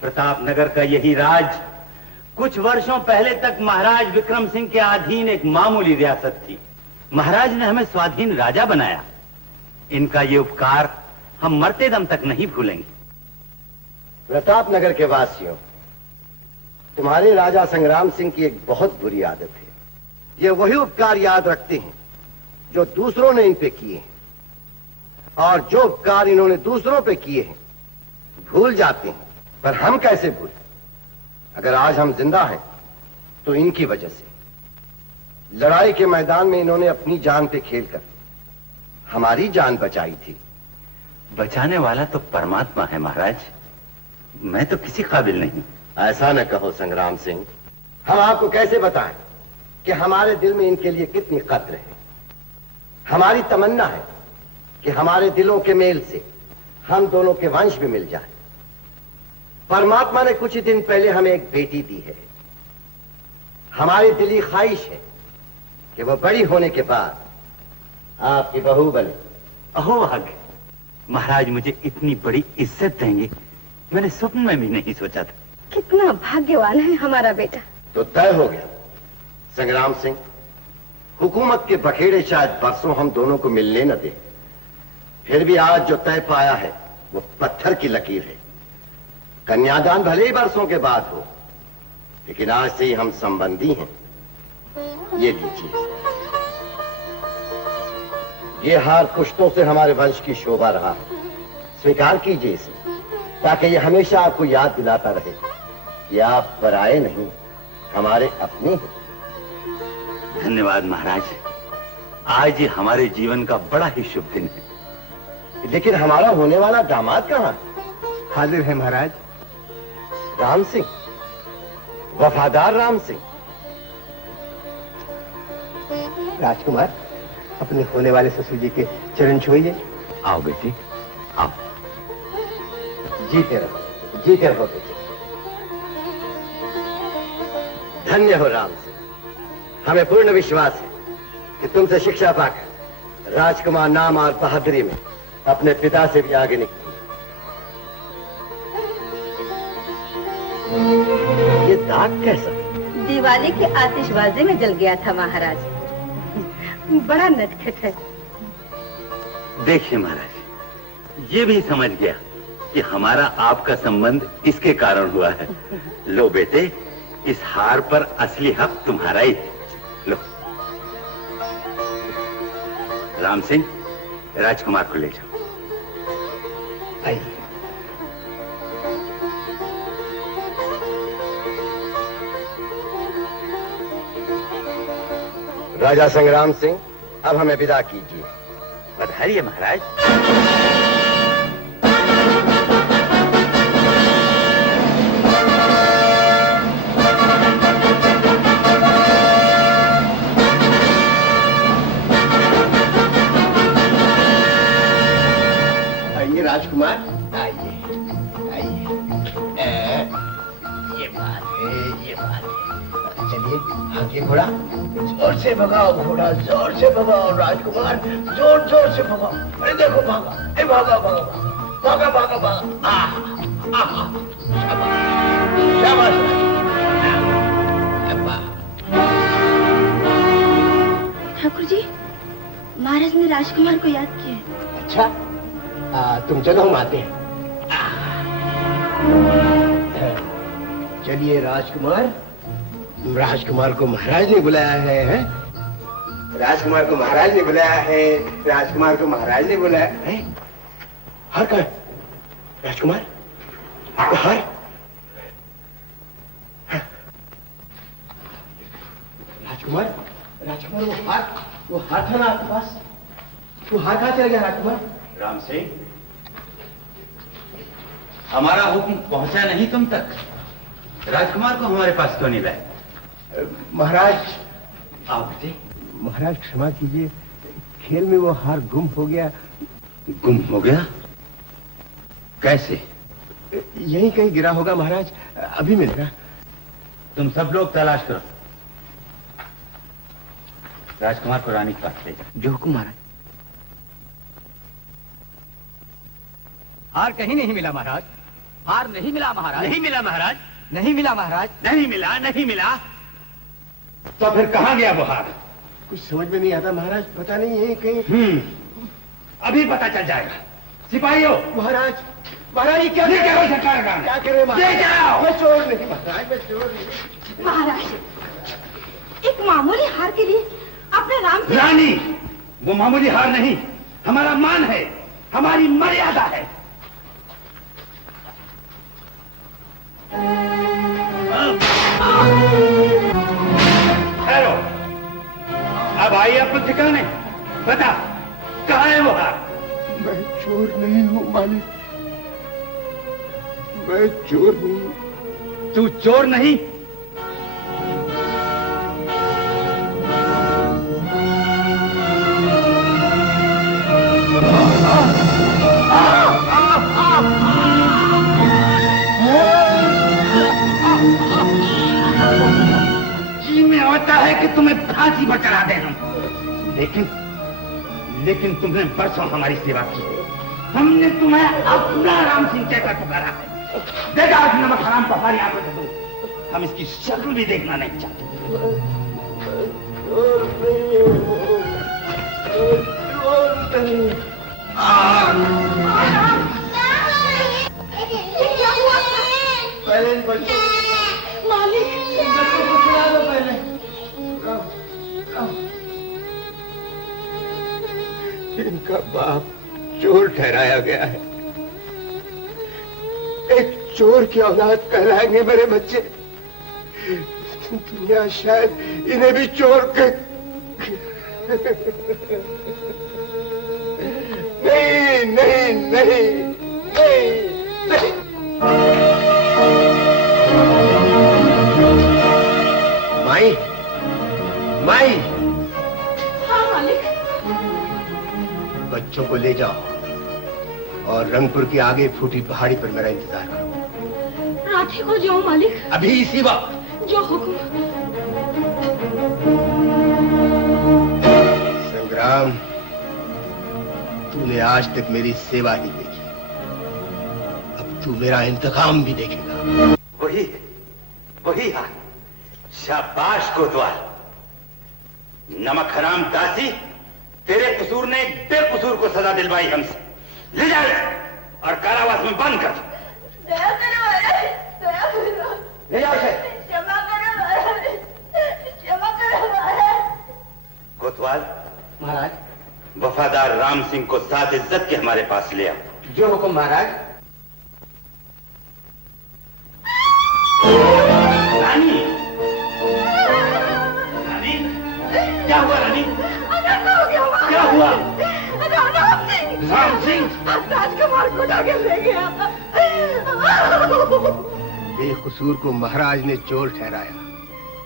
प्रतापनगर का यही राज कुछ वर्षों पहले तक महाराज विक्रम सिंह के अधीन एक मामूली रियासत थी। महाराज ने हमें स्वाधीन राजा बनाया। इनका ये उपकार हम मरते दम तक नहीं भूलेंगे। प्रतापनगर के वासियों, तुम्हारे राजा संग्राम सिंह की एक बहुत बुरी आदत है। ये वही उपकार याद रखते हैं जो दूसरों ने इन पे किए हैं, और जो उपकार इन्होंने दूसरों पे किए हैं भूल जाते हैं। पर हम कैसे भूलें? अगर आज हम जिंदा हैं तो इनकी वजह से। लड़ाई के मैदान में इन्होंने अपनी जान पे खेलकर हमारी जान बचाई थी। बचाने वाला तो परमात्मा है महाराज, मैं तो किसी काबिल नहीं। ऐसा न कहो संग्राम सिंह। हम आपको कैसे बताएं कि हमारे दिल में इनके लिए कितनी कद्र है। हमारी तमन्ना है कि हमारे दिलों के मेल से हम दोनों के वंश भी मिल जाए। परमात्मा ने कुछ ही दिन पहले हमें एक बेटी दी है। हमारी दिली ख्वाहिश है कि वह बड़ी होने के बाद आपकी बहू बने। अहो भाग्य, महाराज मुझे इतनी बड़ी इज्जत देंगे मैंने स्वप्न में भी नहीं सोचा था। कितना भाग्यवान है हमारा बेटा। तो तय हो गया संग्राम सिंह। हुकूमत के बखेड़े शायद बरसों हम दोनों को मिलने न दे, फिर भी आज जो तय पाया है वो पत्थर की लकीर है। कन्यादान भले ही बरसों के बाद हो, लेकिन आज से ही हम संबंधी हैं। ये लीजिए, ये हार पुश्तों से हमारे वंश की शोभा रहा है। स्वीकार कीजिए इसे, ताकि ये हमेशा आपको याद दिलाता रहे कि आप पराए नहीं, हमारे अपने हैं। धन्यवाद महाराज, आज ये हमारे जीवन का बड़ा ही शुभ दिन है। लेकिन हमारा होने वाला दामाद कहाँ है? हाजिर है महाराज। राम सिंह, वफादार राम सिंह। राजकुमार, अपने होने वाले ससुर जी के चरण छुइए। आओ बेटी, आओ। जीते रहो, जीते रहो बेटे। धन्य हो राम सिंह। हमें पूर्ण विश्वास है कि तुमसे शिक्षा पाकर राजकुमार नाम और बहादुरी में अपने पिता से भी आगे निकले। ये दाग कैसा? दिवाली की आतिशबाजी में जल गया था महाराज। बड़ा नटखट है। देखिए महाराज, ये भी समझ गया कि हमारा आपका संबंध इसके कारण हुआ है। लो बेटे, इस हार पर असली हक तुम्हारा ही है। लो। राम सिंह, राजकुमार को ले जाओ। आइए। राजा संग्राम सिंह, अब हमें विदा कीजिए। बधाई है महाराज। ये घोड़ा जोर से भगाओ, घोड़ा जोर से भगाओ राजकुमार, जोर जोर से भगाओ। अरे देखो भागा, ए भागा भागा भागा भागा भागा। शाबाश ठाकुर जी, महाराज ने राजकुमार को याद किया। अच्छा, तुम चलो, हम आते हैं। चलिए राजकुमार, राजकुमार को महाराज ने बुलाया है? राजकुमार को महाराज ने बुलाया है, राजकुमार को महाराज ने बुलाया है। हार कहाँ है? राजकुमार हार? राजकुमार, राजकुमार वो हार था ना आपके पास, वो हार कहाँ चला गया राजकुमार? राम सिंह, हमारा हुक्म पहुंचा नहीं तुम तक, राजकुमार को हमारे पास क्यों नहीं लाए? महाराज, आप बेटे। महाराज क्षमा कीजिए, खेल में वो हार गुम हो गया। गुम हो गया? कैसे? यहीं कहीं गिरा होगा महाराज, अभी मिलेगा। तुम सब लोग तलाश करो, राजकुमार को रानी के पास ले जाओ। जो हुक्म महाराज। हार कहीं नहीं मिला महाराज, हार नहीं मिला महाराज। नहीं मिला महाराज? नहीं मिला महाराज। नहीं मिला, नहीं मिला। तो फिर कहाँ गया वो हार? कुछ समझ में नहीं आता महाराज, पता नहीं यहीं कहीं। अभी पता चल जाएगा। सिपाहियों! महाराज, महाराज ये क्या क्या करे महाराज? मैं चोर नहीं महाराज, मैं चोर नहीं। महाराज, एक मामूली हार के लिए अपने राम से... रानी, वो मामूली हार नहीं, हमारा मान है, हमारी मर्यादा है। ठहरो, अब आइए अपने ठिकाने। बता, कहाँ है वो हार? मैं चोर नहीं हूँ मालिक, मैं चोर नहीं हूँ। तू चोर नहीं? जी में आता है कि तुम्हें फांसी पर चढ़ा दे हम, लेकिन तुमने बरसों हमारी सेवा की, हमने तुम्हें अपना राम सिंह कहकर पुकारा है। देखा आज नमक हराम को हमारी आंखों से दूर, हम इसकी शक्ल भी देखना नहीं चाहते। पहले बच्चों मालिक, बच्चों को खिला दो पहले। इनका बाप चोर ठहराया गया है, एक चोर की औलाद कहलाएंगे मेरे बच्चे। दुनिया शायद इन्हें भी चोर के नहीं नहीं नहीं नहीं नहीं। माई, माई, हाँ मालिक। बच्चों को ले जाओ और रंगपुर की आगे फूटी पहाड़ी पर मेरा इंतजार करो। राठी को जाओ मालिक। अभी इसी वक्त। जो हुक्म। संग्राम, तूने आज तक मेरी सेवा ही देखी, अब तू मेरा इंतकाम भी देखेगा। वही हार। शाबाश कोतवाल। नमक हराम दासी, तेरे कसूर ने एक बेकसूर को सजा दिलवाई हमसे। ले जा और कारावास में बंद कर। दया करो महाराज, दया करो। ले जाओ उसे। क्षमा करो महाराज, क्षमा करो महाराज। कोतवाल, महाराज। वफादार राम सिंह को साथ इज्जत के हमारे पास ले आओ। जो हुक्म महाराज। रानी, रानी, क्या हुआ रानी? क्या हुआ? राम सिंह राजकुमार को जाके ले गया। बेकसूर को महाराज ने चोर ठहराया,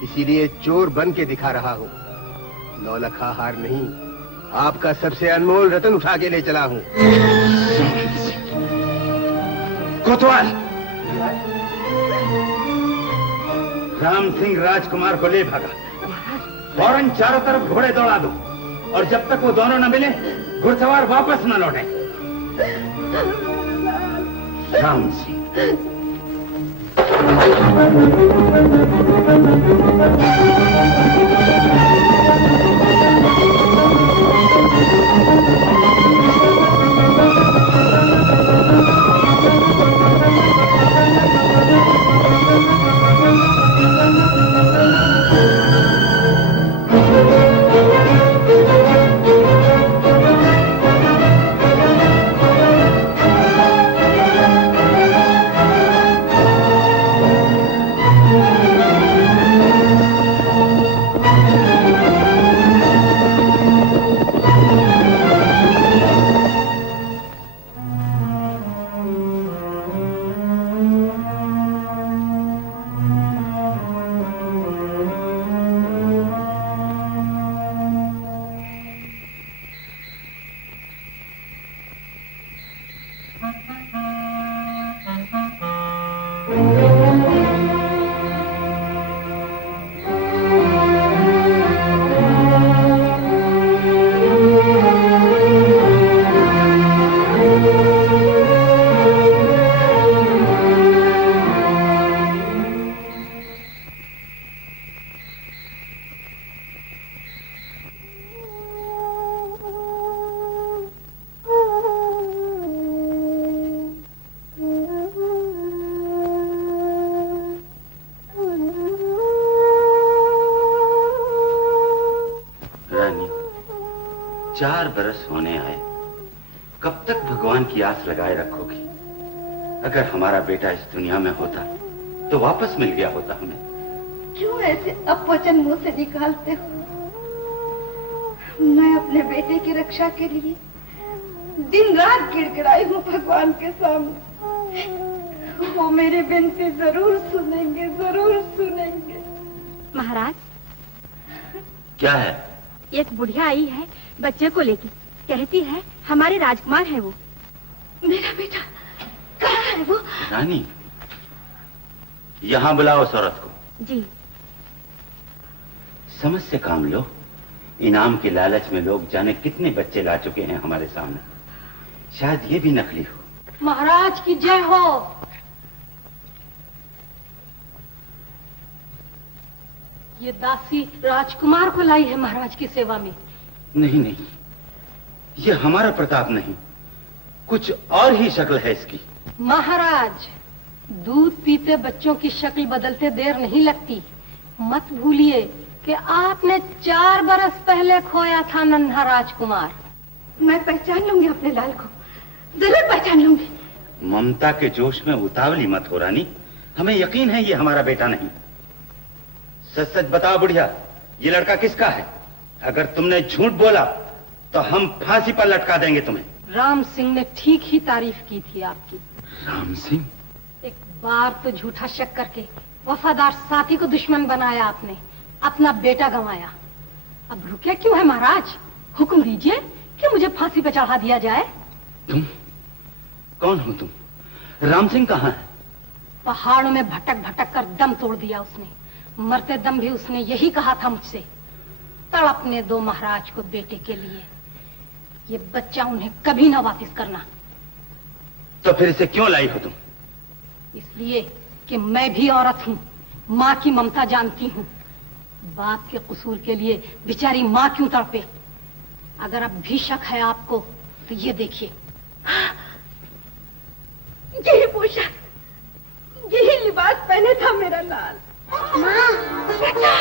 इसीलिए चोर बन के दिखा रहा हूँ। 9 लखा हार नहीं, आपका सबसे अनमोल रतन उठा के ले चला हूँ। कोतवाल, राम सिंह राजकुमार को ले भागा। फौरन चारों तरफ घोड़े दौड़ा दो और जब तक वो दोनों न मिले घुड़सवार वापस न लौटे। राम सिंह। रानी, 4 बरस होने आए, कब तक भगवान की आस लगाए रखोगी? अगर हमारा बेटा इस दुनिया में होता तो वापस मिल गया होता हमें। क्यों ऐसे अपवचन मुंह से निकालते हो? मैं अपने बेटे की रक्षा के लिए दिन रात गिड़गिड़ाई हूँ भगवान के सामने। वो मेरी विनती जरूर सुनेंगे, जरूर सुनेंगे। महाराज, क्या है? एक बुढ़िया आई है बच्चे को लेकर, कहती है हमारे राजकुमार है वो। मेरा बेटा कहाँ है वो? रानी, यहाँ बुलाओ उस औरत को। जी। समझ से काम लो। इनाम के लालच में लोग जाने कितने बच्चे ला चुके हैं हमारे सामने। शायद ये भी नकली हो। महाराज की जय हो। ये दासी राजकुमार को लाई है महाराज की सेवा में। नहीं नहीं, ये हमारा प्रताप नहीं, कुछ और ही शक्ल है इसकी। महाराज, दूध पीते बच्चों की शक्ल बदलते देर नहीं लगती। मत भूलिए कि आपने 4 बरस पहले खोया था नन्हा राजकुमार। मैं पहचान लूंगी अपने लाल को, जरूर पहचान लूंगी। ममता के जोश में उतावली मत हो रानी, हमें यकीन है ये हमारा बेटा नहीं। सच सच बताओ बुढ़िया, ये लड़का किसका है? अगर तुमने झूठ बोला तो हम फांसी पर लटका देंगे तुम्हें। राम सिंह ने ठीक ही तारीफ की थी आपकी। राम सिंह? एक बार तो झूठा शक करके वफादार साथी को दुश्मन बनाया आपने, अपना बेटा गंवाया। अब रुके क्यों है महाराज? हुक्म दीजिए कि मुझे फांसी पे चढ़ा दिया जाए। तुम कौन हो? तुम? राम सिंह कहाँ है? पहाड़ों में भटक भटक कर दम तोड़ दिया उसने। मरते दम भी उसने यही कहा था मुझसे, तड़पने दो महाराज को बेटे के लिए, ये बच्चा उन्हें कभी ना वापस करना। तो फिर इसे क्यों लाई हो तुम? इसलिए कि मैं भी औरत हूँ, माँ की ममता जानती हूँ। बाप के कसूर के लिए बेचारी माँ क्यों तड़पे? अगर अब भी शक है आपको तो ये देखिए, यही पोशाक, यही लिबास पहने था मेरा लाल। माँ, बेटा,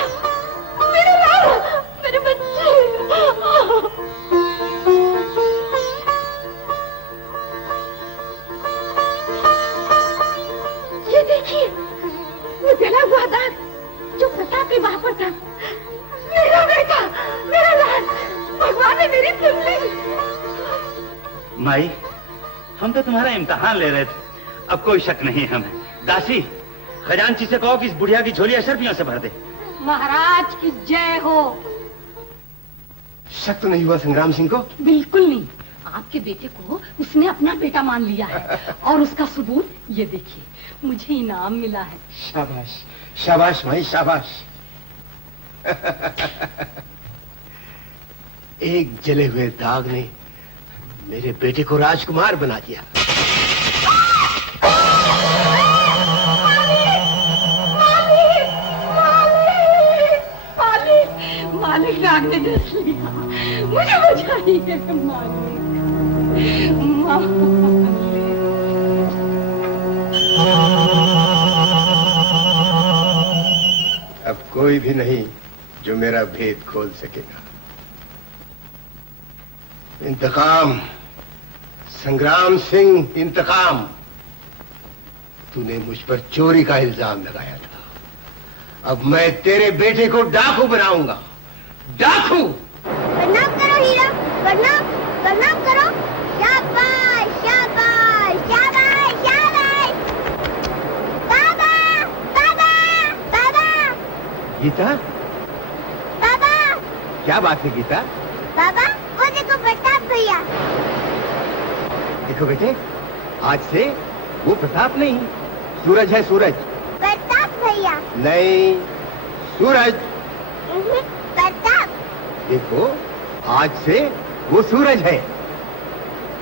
मेरे लाल, मेरे बच्चे। ये देखिए, वो जला हुआ दाग जो प्रताप के वहां पर था। मेरा बेटा, मेरा लाल, भगवान ने मेरी सुन ली। माई, हम तो तुम्हारा इम्तिहान ले रहे थे, अब कोई शक नहीं है हमें। दासी, खजांची से कहो कि इस बुढ़िया की झोली अशर्फियों से भर दे। महाराज की जय हो। शक तो नहीं हुआ संग्राम सिंह को? बिल्कुल नहीं, आपके बेटे को उसने अपना बेटा मान लिया है और उसका सबूत ये देखिए, मुझे इनाम मिला है। शाबाश शाबाश भाई शाबाश। एक जले हुए दाग ने मेरे बेटे को राजकुमार बना दिया। मालिक नाग ने डस लिया, मुझे बचाइए मालिक। अब कोई भी नहीं जो मेरा भेद खोल सकेगा। इंतकाम, संग्राम सिंह, इंतकाम। तूने मुझ पर चोरी का इल्जाम लगाया था, अब मैं तेरे बेटे को डाकू बनाऊंगा। डाकू। प्रणाम करो हीरो, प्रणाम प्रणाम करो। शाबाश शाबाश शाबाश शाबाश। बाबा बाबा बाबा। गीता, बाबा क्या बात है गीता? बाबा, वो देखो प्रताप भैया। देखो बेटे, आज से वो प्रताप नहीं, सूरज है, सूरज। प्रताप भैया नहीं, सूरज। प्रताप। देखो, आज से वो सूरज है।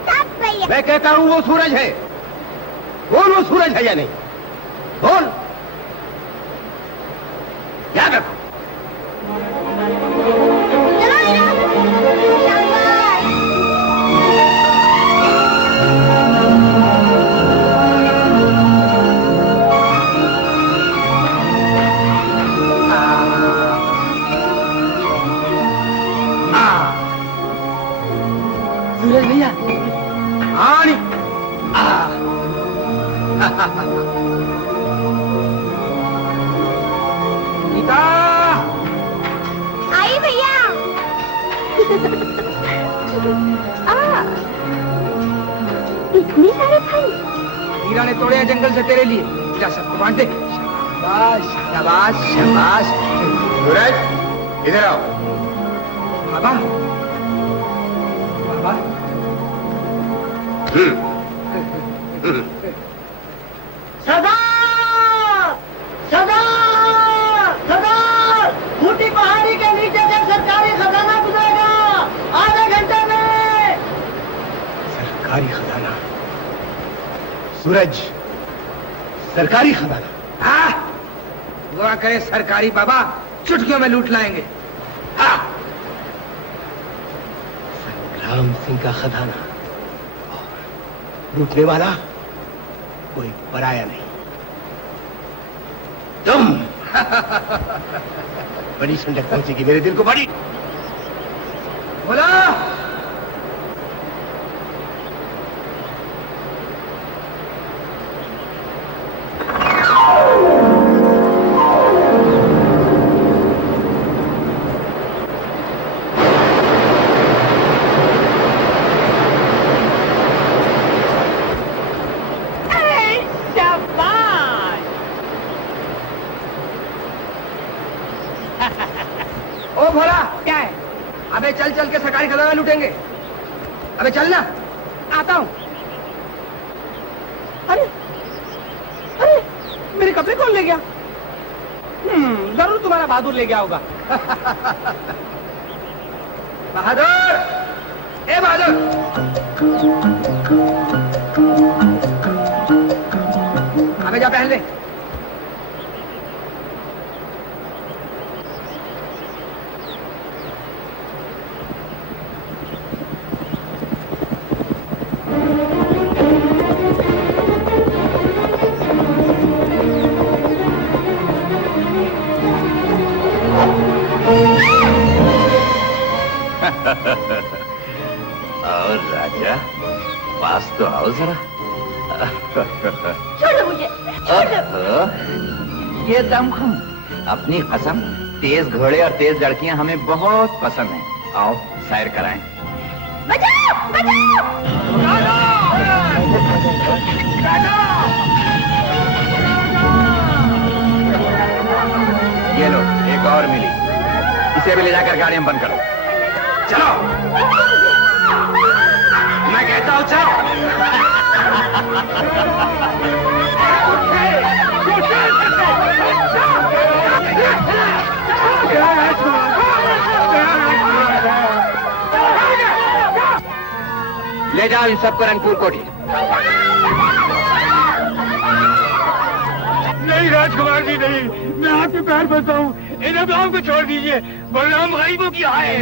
प्रताप भैया। मैं कहता हूँ वो सूरज है। बोल, वो सूरज है या नहीं? बोल। याद रखो। चलो हीरो। शाबाश। सूरज भैया, आनी। गीता, आई भैया। इतने सारे फल। हीरा ने तोड़े हैं जंगल से तेरे लिए, जा सबको बांट दे। शाबाश शाबाश शाबाश। सूरज, इधर आओ। बाबा, बाबा। सरदार, सरदार, सरदार, खूंटी पहाड़ी के नीचे से सरकारी खजाना गुजरेगा आधे घंटे में। सरकारी खजाना? सूरज, सरकारी खजाना? हाँ, दुआ करे सरकारी बाबा, चुटकियों में लूट लाएंगे। हाँ। संग्राम सिंह का खजाना, लूटने वाला कोई पराया नहीं, तुम। बड़ी ठंडक पहुंचेगी मेरे दिल को, बड़ी। बोला। ओ भोला, क्या है? अबे चल चल के सरकारी खजाना लूटेंगे। अबे चल ना, आता हूँ। अरे अरे, मेरे कपड़े कौन ले गया? जरूर तुम्हारा बहादुर ले गया होगा। बहादुर, ए बहादुर। अबे जा पहन ले। और राजा, पास तो आओ जरा। छोड़ो मुझे, छोड़ो। ये दमखम, अपनी कसम, तेज घोड़े और तेज लड़कियां हमें बहुत पसंद हैं। आओ सैर कराएं। बचाओ, बचाओ। ये लो, एक और मिली, इसे भी ले जाकर गाड़ी में बंद करो। चलो, मैं कहता हूँ चलो। ले जाओ इन सबको रंगपुर कोठी। नहीं राजकुमार जी नहीं, मैं आपके पैर पड़ता हूँ, इन अबलाओं को छोड़ दीजिए, बलराम गरीबों की आए।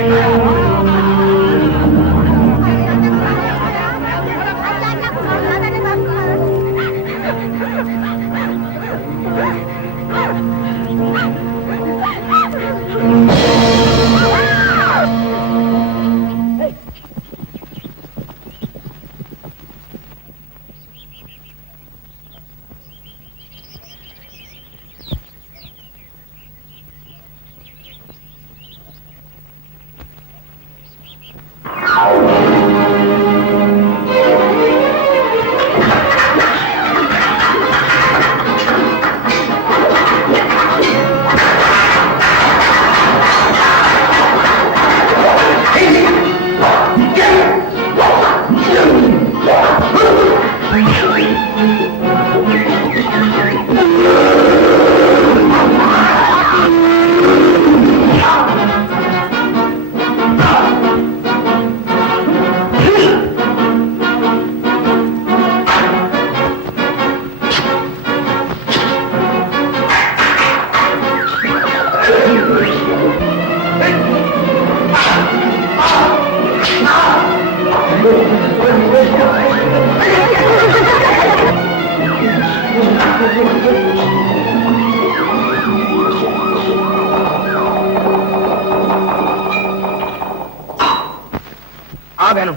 बहनों,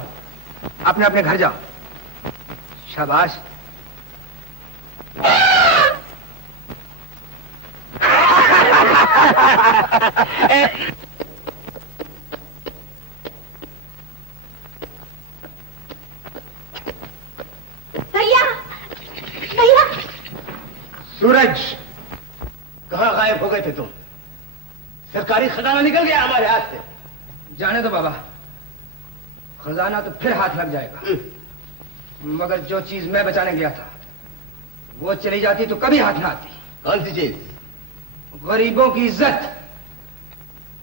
अपने अपने घर जाओ। शाबाश। भैया, भैया। सूरज, कहाँ गायब हो गए थे तुम? सरकारी खजाना निकल गया हमारे हाथ से। जाने दो बाबा, खजाना तो फिर हाथ लग जाएगा, मगर जो चीज मैं बचाने गया था वो चली जाती तो कभी हाथ ना आती। कौन सी चीज? गरीबों की इज्जत।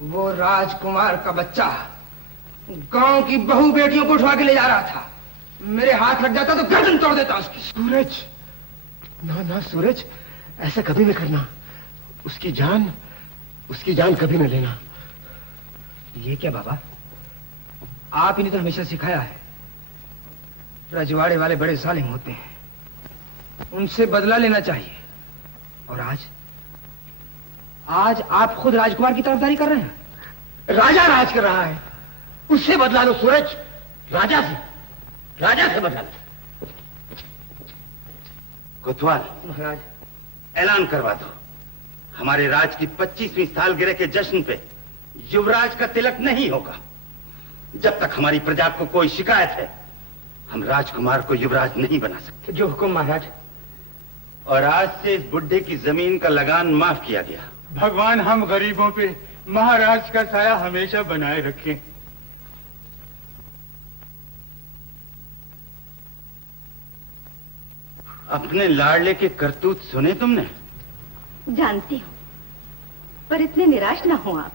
वो राजकुमार का बच्चा गांव की बहू बेटियों को उठवा के ले जा रहा था, मेरे हाथ लग जाता तो गर्दन तोड़ देता उसकी। सूरज, ना ना सूरज, ऐसा कभी न करना। उसकी जान कभी न लेना। ये क्या बाबा, आप ही ने तो हमेशा सिखाया है रजवाड़े वाले बड़े जालिम होते हैं, उनसे बदला लेना चाहिए। और आज आप खुद राजकुमार की तरफदारी कर रहे हैं। राजा राज कर रहा है, उससे बदला लो सूरज। राजा से बदला लो। कोतवाल, महाराज ऐलान करवा दो, हमारे राज की 25वीं सालगिरह के जश्न पे युवराज का तिलक नहीं होगा। जब तक हमारी प्रजा को कोई शिकायत है, हम राजकुमार को युवराज नहीं बना सकते। जो हुक्म महाराज। और आज से इस बुड्ढे की जमीन का लगान माफ किया गया। भगवान हम गरीबों पे महाराज का साया हमेशा बनाए रखें। अपने लाडले के करतूत सुने तुमने? जानती हूँ, पर इतने निराश ना हो आप।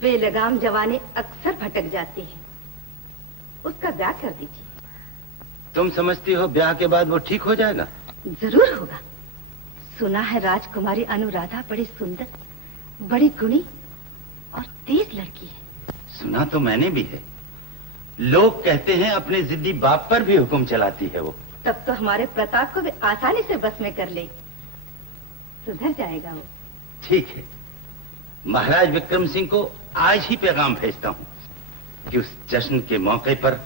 बेलगाम जवानी अक्सर भटक जाती है, उसका ब्याह कर दीजिए। तुम समझती हो ब्याह के बाद वो ठीक हो जाएगा? जरूर होगा। सुना है राजकुमारी अनुराधा बड़ी सुंदर, बड़ी गुणी और तेज लड़की है। सुना तो मैंने भी है। लोग कहते हैं अपने जिद्दी बाप पर भी हुक्म चलाती है वो। तब तो हमारे प्रताप को भी आसानी से बस में कर लेगी। सुधर जाएगा वो। ठीक है, महाराज विक्रम सिंह को आज ही पैगाम भेजता हूँ कि उस जश्न के मौके पर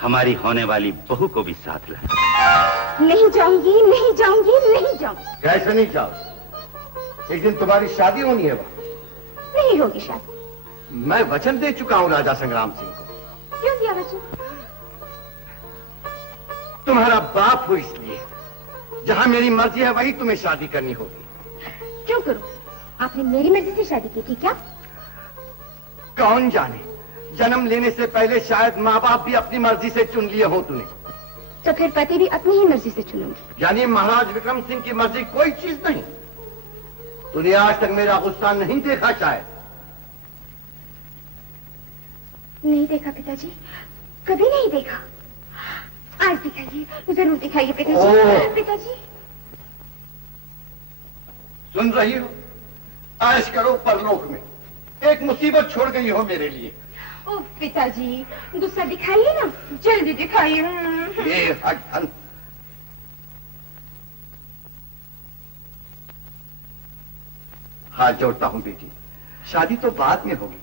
हमारी होने वाली बहू को भी साथ लाए। नहीं जाऊंगी, नहीं जाऊंगी, नहीं जाऊंगी। कैसे नहीं जाओ? एक दिन तुम्हारी शादी होनी है वहाँ। नहीं होगी शादी। मैं वचन दे चुका हूँ राजा संग्राम सिंह को। क्यों दिया वचन? तुम्हारा बाप हो इसलिए। जहाँ मेरी मर्जी है वही तुम्हें शादी करनी होगी। क्यों करूं? आपने मेरी मर्जी से शादी की थी क्या? कौन जाने, जन्म लेने से पहले शायद माँ बाप भी अपनी मर्जी से चुन लिए हो तूने। तो फिर पति भी अपनी ही मर्जी से चुनूंगी। यानी महाराज विक्रम सिंह की मर्जी कोई चीज नहीं। तूने आज तक मेरा गुस्सा नहीं देखा शायद। नहीं देखा पिताजी। कभी नहीं देखा। आज दिखाइए, जरूर दिखाइए पिताजी। पिताजी सुन रही हो? ऐश करो परलोक में, एक मुसीबत छोड़ गई हो मेरे लिए। ओ पिताजी, गुस्सा दिखाइए ना, जल्दी दिखाइए। ये हट। हाथ जोड़ता हूं बेटी, शादी तो बाद में होगी,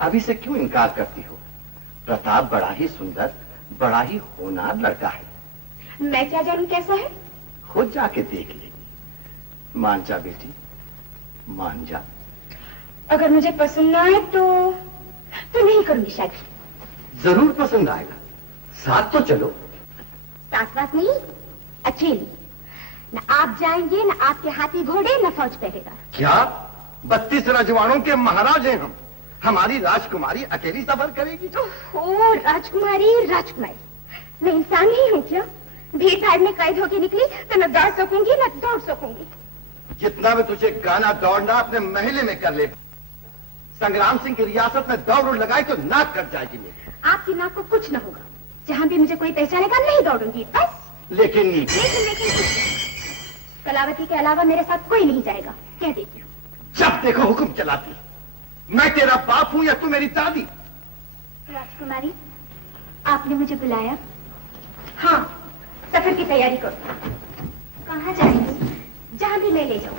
अभी से क्यों इनकार करती हो? प्रताप बड़ा ही सुंदर, बड़ा ही होनहार लड़का है। मैं क्या जानूं कैसा है? खुद जाके देख लेगी। मान जा बेटी, मान जा। अगर मुझे पसंद ना आए तो नहीं करूंगी शादी। जरूर पसंद आएगा, साथ तो चलो। साथ बात नहीं, अकेली। न आप जाएंगे, न आपके हाथी घोड़े, न फौज पहरेगा। क्या 32 रजवाड़ों के महाराज हैं हम? हमारी राजकुमारी अकेली सफर करेगी? ओ राजकुमारी, राजकुमारी, मैं इंसान नहीं हूँ क्या? भीड़ भाड़ में कैद होके निकली तो न दौड़ सकूंगी न दौड़ सकूंगी। जितना में तुझे गाना दौड़ना अपने महले में कर ले। संग्राम सिंह की रियासत में दौड़ लगाई तो नाक कट जाएगी मेरी। आपकी नाक को कुछ न होगा, जहाँ भी मुझे कोई पहचानेगा नहीं दौड़ूंगी बस। लेकिन कलावती के अलावा मेरे साथ कोई नहीं जाएगा, कह देती हूँ। जब देखो हुक्म चलाती। मैं तेरा बाप हूँ या तू मेरी दादी? राजकुमारी, आपने मुझे बुलाया? हाँ, सफर की तैयारी करो। कहाँ जाएंगे? जहाँ भी मैं ले जाऊँ।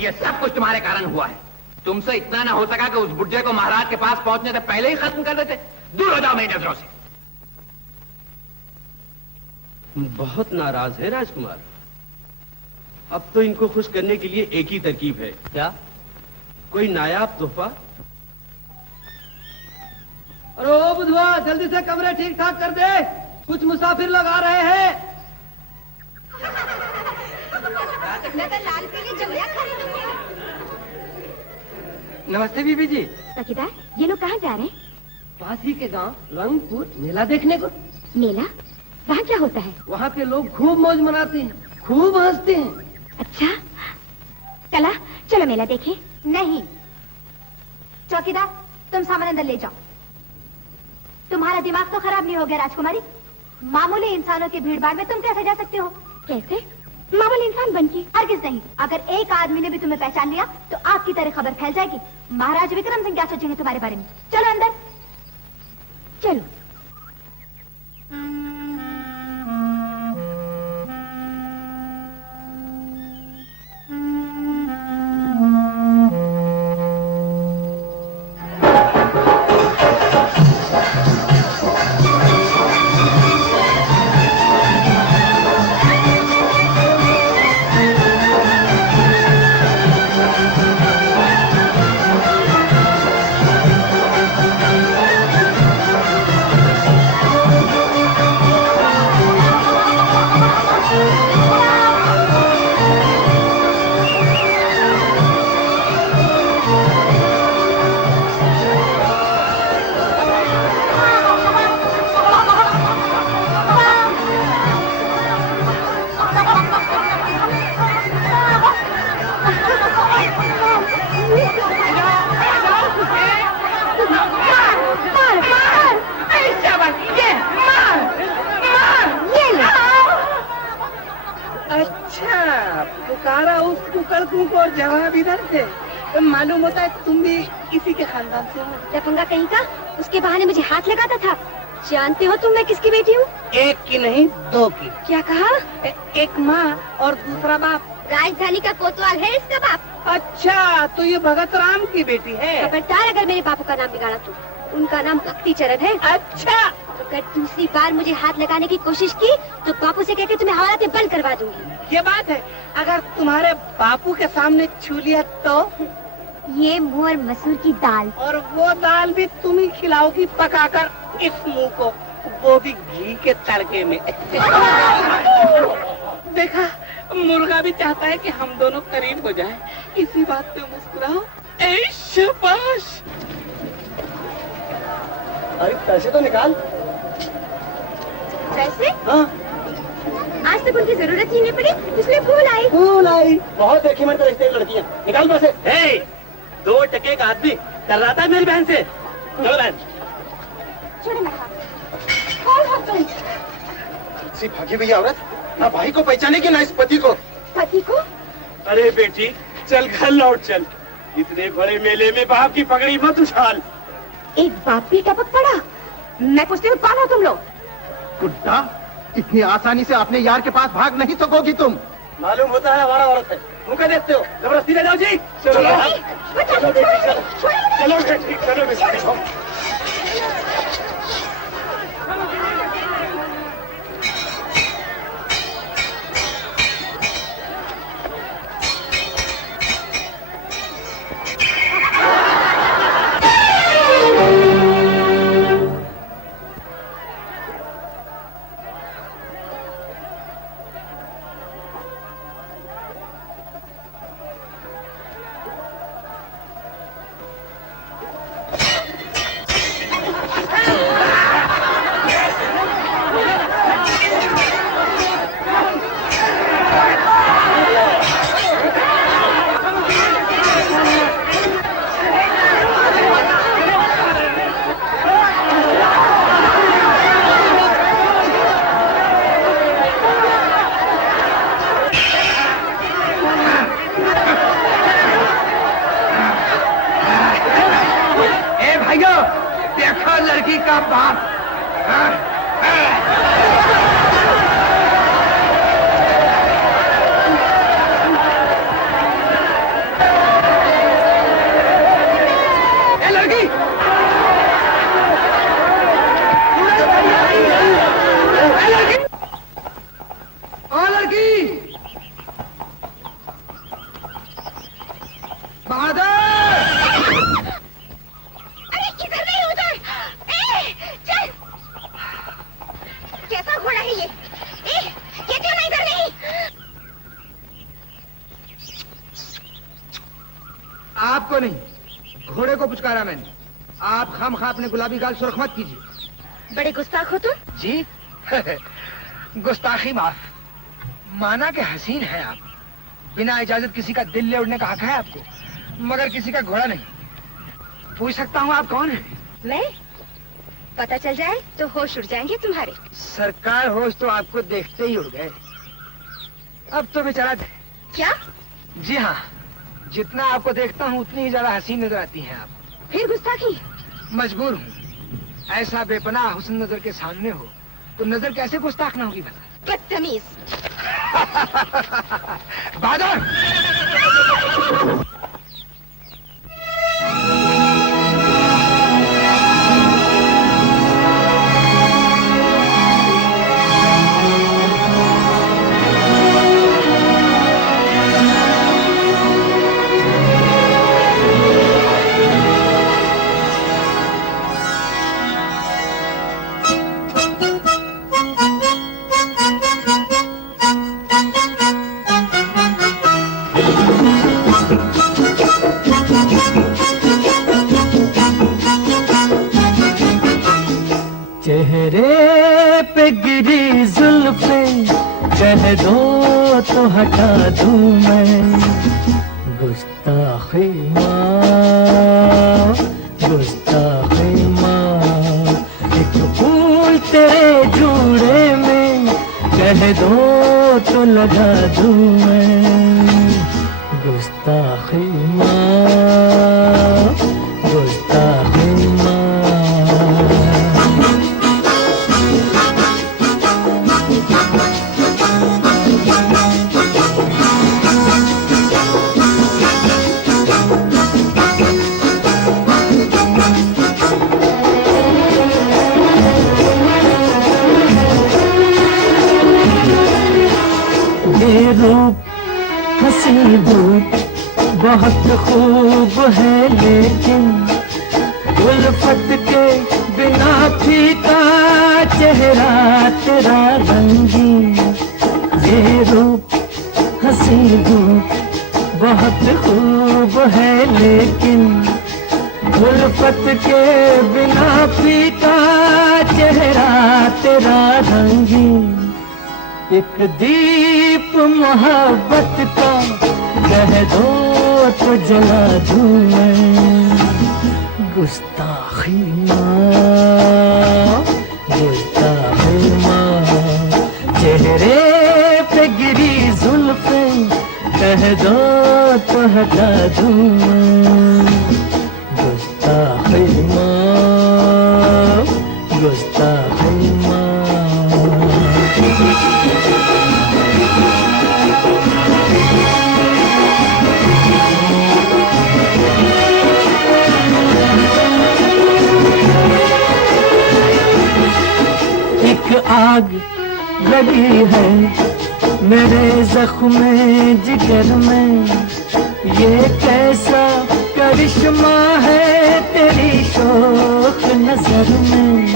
ये सब कुछ तुम्हारे कारण हुआ है। तुमसे इतना ना हो सका कि उस बुढ़े को महाराज के पास पहुंचने से पहले ही खत्म कर देते। दूर हो जाओ मेरी नजरों से। बहुत नाराज है राजकुमार। अब तो इनको खुश करने के लिए एक ही तरकीब है। क्या? कोई नायाब तोहफा। अरे ओ बुधवा, जल्दी से कमरे ठीक ठाक कर दे, कुछ मुसाफिर लोग आ रहे हैं। नमस्ते बीबी जी। चौकीदार, ये लोग कहाँ जा रहे हैं? पास ही के गांव रंगपुर मेला देखने को। मेला? वहाँ क्या होता है? वहाँ के लोग खूब मौज मनाते हैं, खूब हंसते हैं। अच्छा, चला चलो मेला देखें। नहीं चौकीदार, तुम सामान अंदर ले जाओ। तुम्हारा दिमाग तो खराब नहीं हो गया राजकुमारी? मामूली इंसानों की भीड़ भाड़ में तुम कैसे जा सकते हो? कैसे? मामूली इंसान बनके? हरगिज़ नहीं। अगर एक आदमी ने भी तुम्हें पहचान लिया तो आपकी तरह खबर फैल जाएगी। महाराज विक्रम सिंह क्या सोचेंगे तुम्हारे बारे में? चलो अंदर चलो। और जवाब इधर से। तो मालूम होता है तुम भी इसी के खानदान से हो। लफंगा कहीं का, उसके बहाने मुझे हाथ लगाता था। जानते हो तुम मैं किसकी बेटी हूँ? एक की नहीं दो की। क्या कहा? एक माँ और दूसरा बाप। राजधानी का कोतवाल है इसका बाप। अच्छा, तो ये भगत राम की बेटी है। खबरदार अगर मेरे बापू का नाम बिगाड़ा तो। उनका नाम भक्ति चरण है। अच्छा, अगर दूसरी बार मुझे हाथ लगाने की कोशिश की तो बापू से कहकर तुम्हें हवाला में बंद करवा दूंगी। ये बात है, अगर तुम्हारे बापू के सामने छू लिया तो? ये मुंह और मसूर की दाल। और वो दाल भी तुम ही खिलाओगी पकाकर इस मुंह को, वो भी घी के तड़के में। देखा, मुर्गा भी चाहता है कि हम दोनों करीब हो जाएं। इसी बात पे मुस्कुराओ। शाबाश। अरे पैसे तो निकाल। पैसे? हाँ। आज तक उनकी जरूरत ही नहीं पड़ी, इसलिए फूल आई। फूल आई? बहुत देखी मैंने रिश्ते लड़कियां। निकाल पैसे। हे, 2 टके का आदमी कर रहा था मेरी बहन से। चलो बहन। छोड़ो ना। कौन हो तुम? सी भागी भैया औरत, ना भाई को पहचाने की ना इस पति को। पति को? अरे बेटी, चल घर लौट चल। इतने बड़े मेले में बाप की पगड़ी मत उछाल। एक बाप भी टपक पड़ा। मैं पूछती हूँ कौन हो तुम लोग? बुड्ढा, इतनी आसानी से अपने यार के पास भाग नहीं सकोगी तुम। मालूम होता है हमारा औरत है, मुँह क्या देखते हो? जबरदस्ती ले जाओ जी। चलो चलो बेटी, चलो बेटी, चलो बेटी। आपको नहीं, घोड़े को पुचकारा मैंने। आप खामखा अपने गुलाबी गाल सुर्ख मत कीजिए। बड़े गुस्ताख हो तुम। जी गुस्ताखी माफ। माना कि हसीन है आप, बिना इजाजत किसी का दिल ले उड़ने का हक है आपको, मगर किसी का घोड़ा नहीं। पूछ सकता हूँ आप कौन है? मैं? पता चल जाए तो होश उड़ जाएंगे तुम्हारे। सरकार होश तो आपको देखते ही उड़ गए। अब तो बेचारा। क्या? जी हाँ, जितना आपको देखता हूँ उतनी ही ज्यादा हसीन नजर आती हैं आप। फिर गुस्ताखी? मजबूर हूँ। ऐसा बेपनाह हुस्न नजर के सामने हो तो नजर कैसे गुस्ताख ना होगी भला? बदतमीज। बादर! चेहरे पे गिरी जुल्फे कह दो तो हटा दूं मैं। गुस्ताखी माँ, गुस्ताखी माँ, एक फूल तेरे जूड़े में कह दो तो लगा दूं मैं। गुस्ताखी माँ, गुस्ताखी माँ। ये रूप हंसी धूप बहुत खूब है, लेकिन उल्फत के बिना फीका चेहरा तेरा रंगीन। ये रूप हंसी धूप बहुत खूब है, लेकिन उल्फत के बिना फीका चेहरा तेरा रंगीन। एक दीप मोहब्बत का कह दो तो जला दूं मैं। गुस्ताखी माँ, गुस्ताखी माँ, चेहरे पे गिरी जुल्फे कह दो तो हटा दूं मैं। गुस्ताखी माँ, गुस्ताखी माँ। एक आग लगी है मेरे जख्म जिगर में, ये कैसा करिश्मा है तेरी शोख नजर में।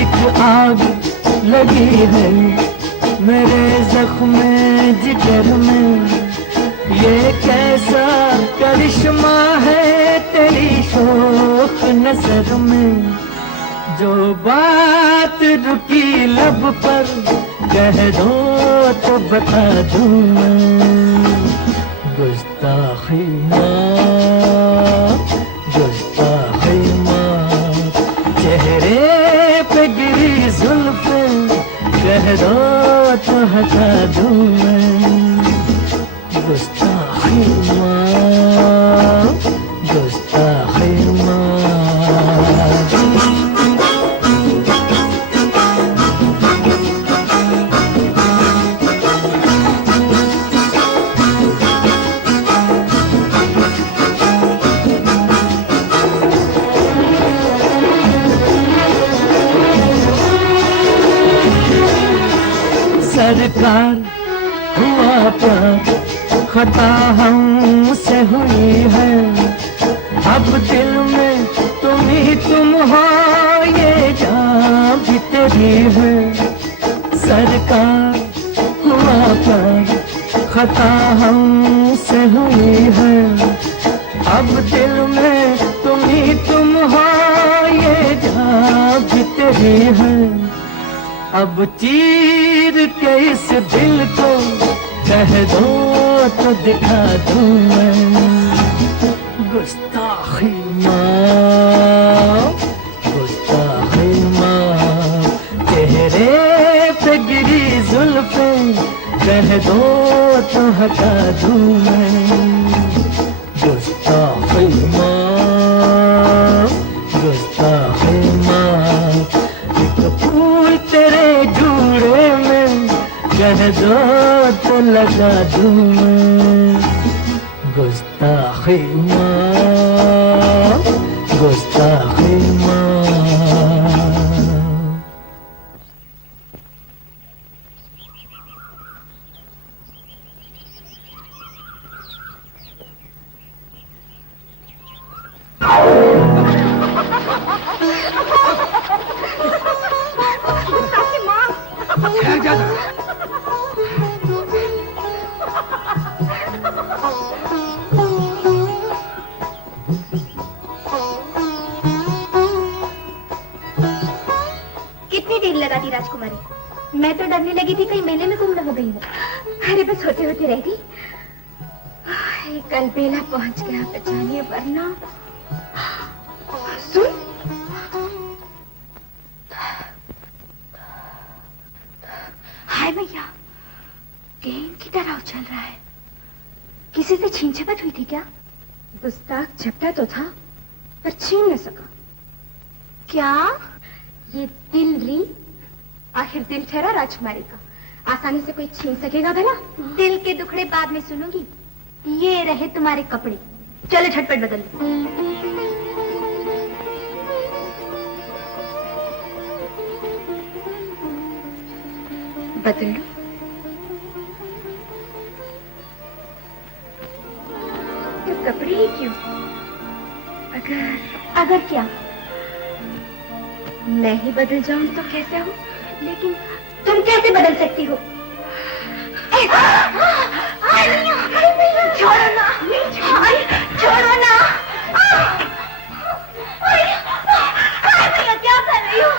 एक आग लगी है मेरे जख्म जिगर में, ये कैसा करिश्मा है तेरी शोख नजर में। जो बात रुकी लब पर कह दो तो बता दूं मैं। गुस्ताखी माँ, गुस्ताखी माँ, चेहरे पे गिरी जुल्फे कह दो तो हटा दूं मैं। गुस्ताखी माँ, गुस्ताखी माँ। सरकार हुआ प्यार खता हमसे हुई है, अब दिल में तुम ही तुम हो ये जान भी तेरी है। सरकार हुआ प्यार खता हमसे हुई है, अब दिल में तुम ही तुम हो, ये जान भी तेरी है। अब चीर के इस दिल को कह दो तो दिखा दूं मैं। गुस्ताखी माँ, गुस्ताखी माँ, चेहरे पे गिरी जुल्फें कह दो तो हटा दूं मैं। गुस्ताखी माँ, गुस्ताखी माँ, एक फूल तेरे जूड़े में कह दो तो लगा दूं मैं। गुस्ताखी माँ, गुस्ताखी माँ। कितनी देर लगा दी राजकुमारी? मैं तो डरने लगी थी कहीं मेले में गुम न हो गई हो। अरे बस होते होते रह गई। कल बेला पहुंच गया बचाने, वरना सुन, हाय भैया, गेंद की तरह उछल रहा है। किसी से छीन झपट हुई थी क्या? गुस्ताख झपटा तो था पर छीन न सका। क्या ये दिल री? आखिर दिल ठहरा राजकुमारी का, आसानी से कोई छीन सकेगा भला? दिल के दुखड़े बाद में सुनूंगी। ये रहे तुम्हारे कपड़े, चलो झटपट बदल लो। बदल लो। तो कपड़े ही क्यों? अगर क्या मैं ही बदल जाऊं तो कैसे हो? लेकिन तुम कैसे बदल सकती हो? छोड़ो ना, छोड़ो ना। भैया क्या कर रही हो?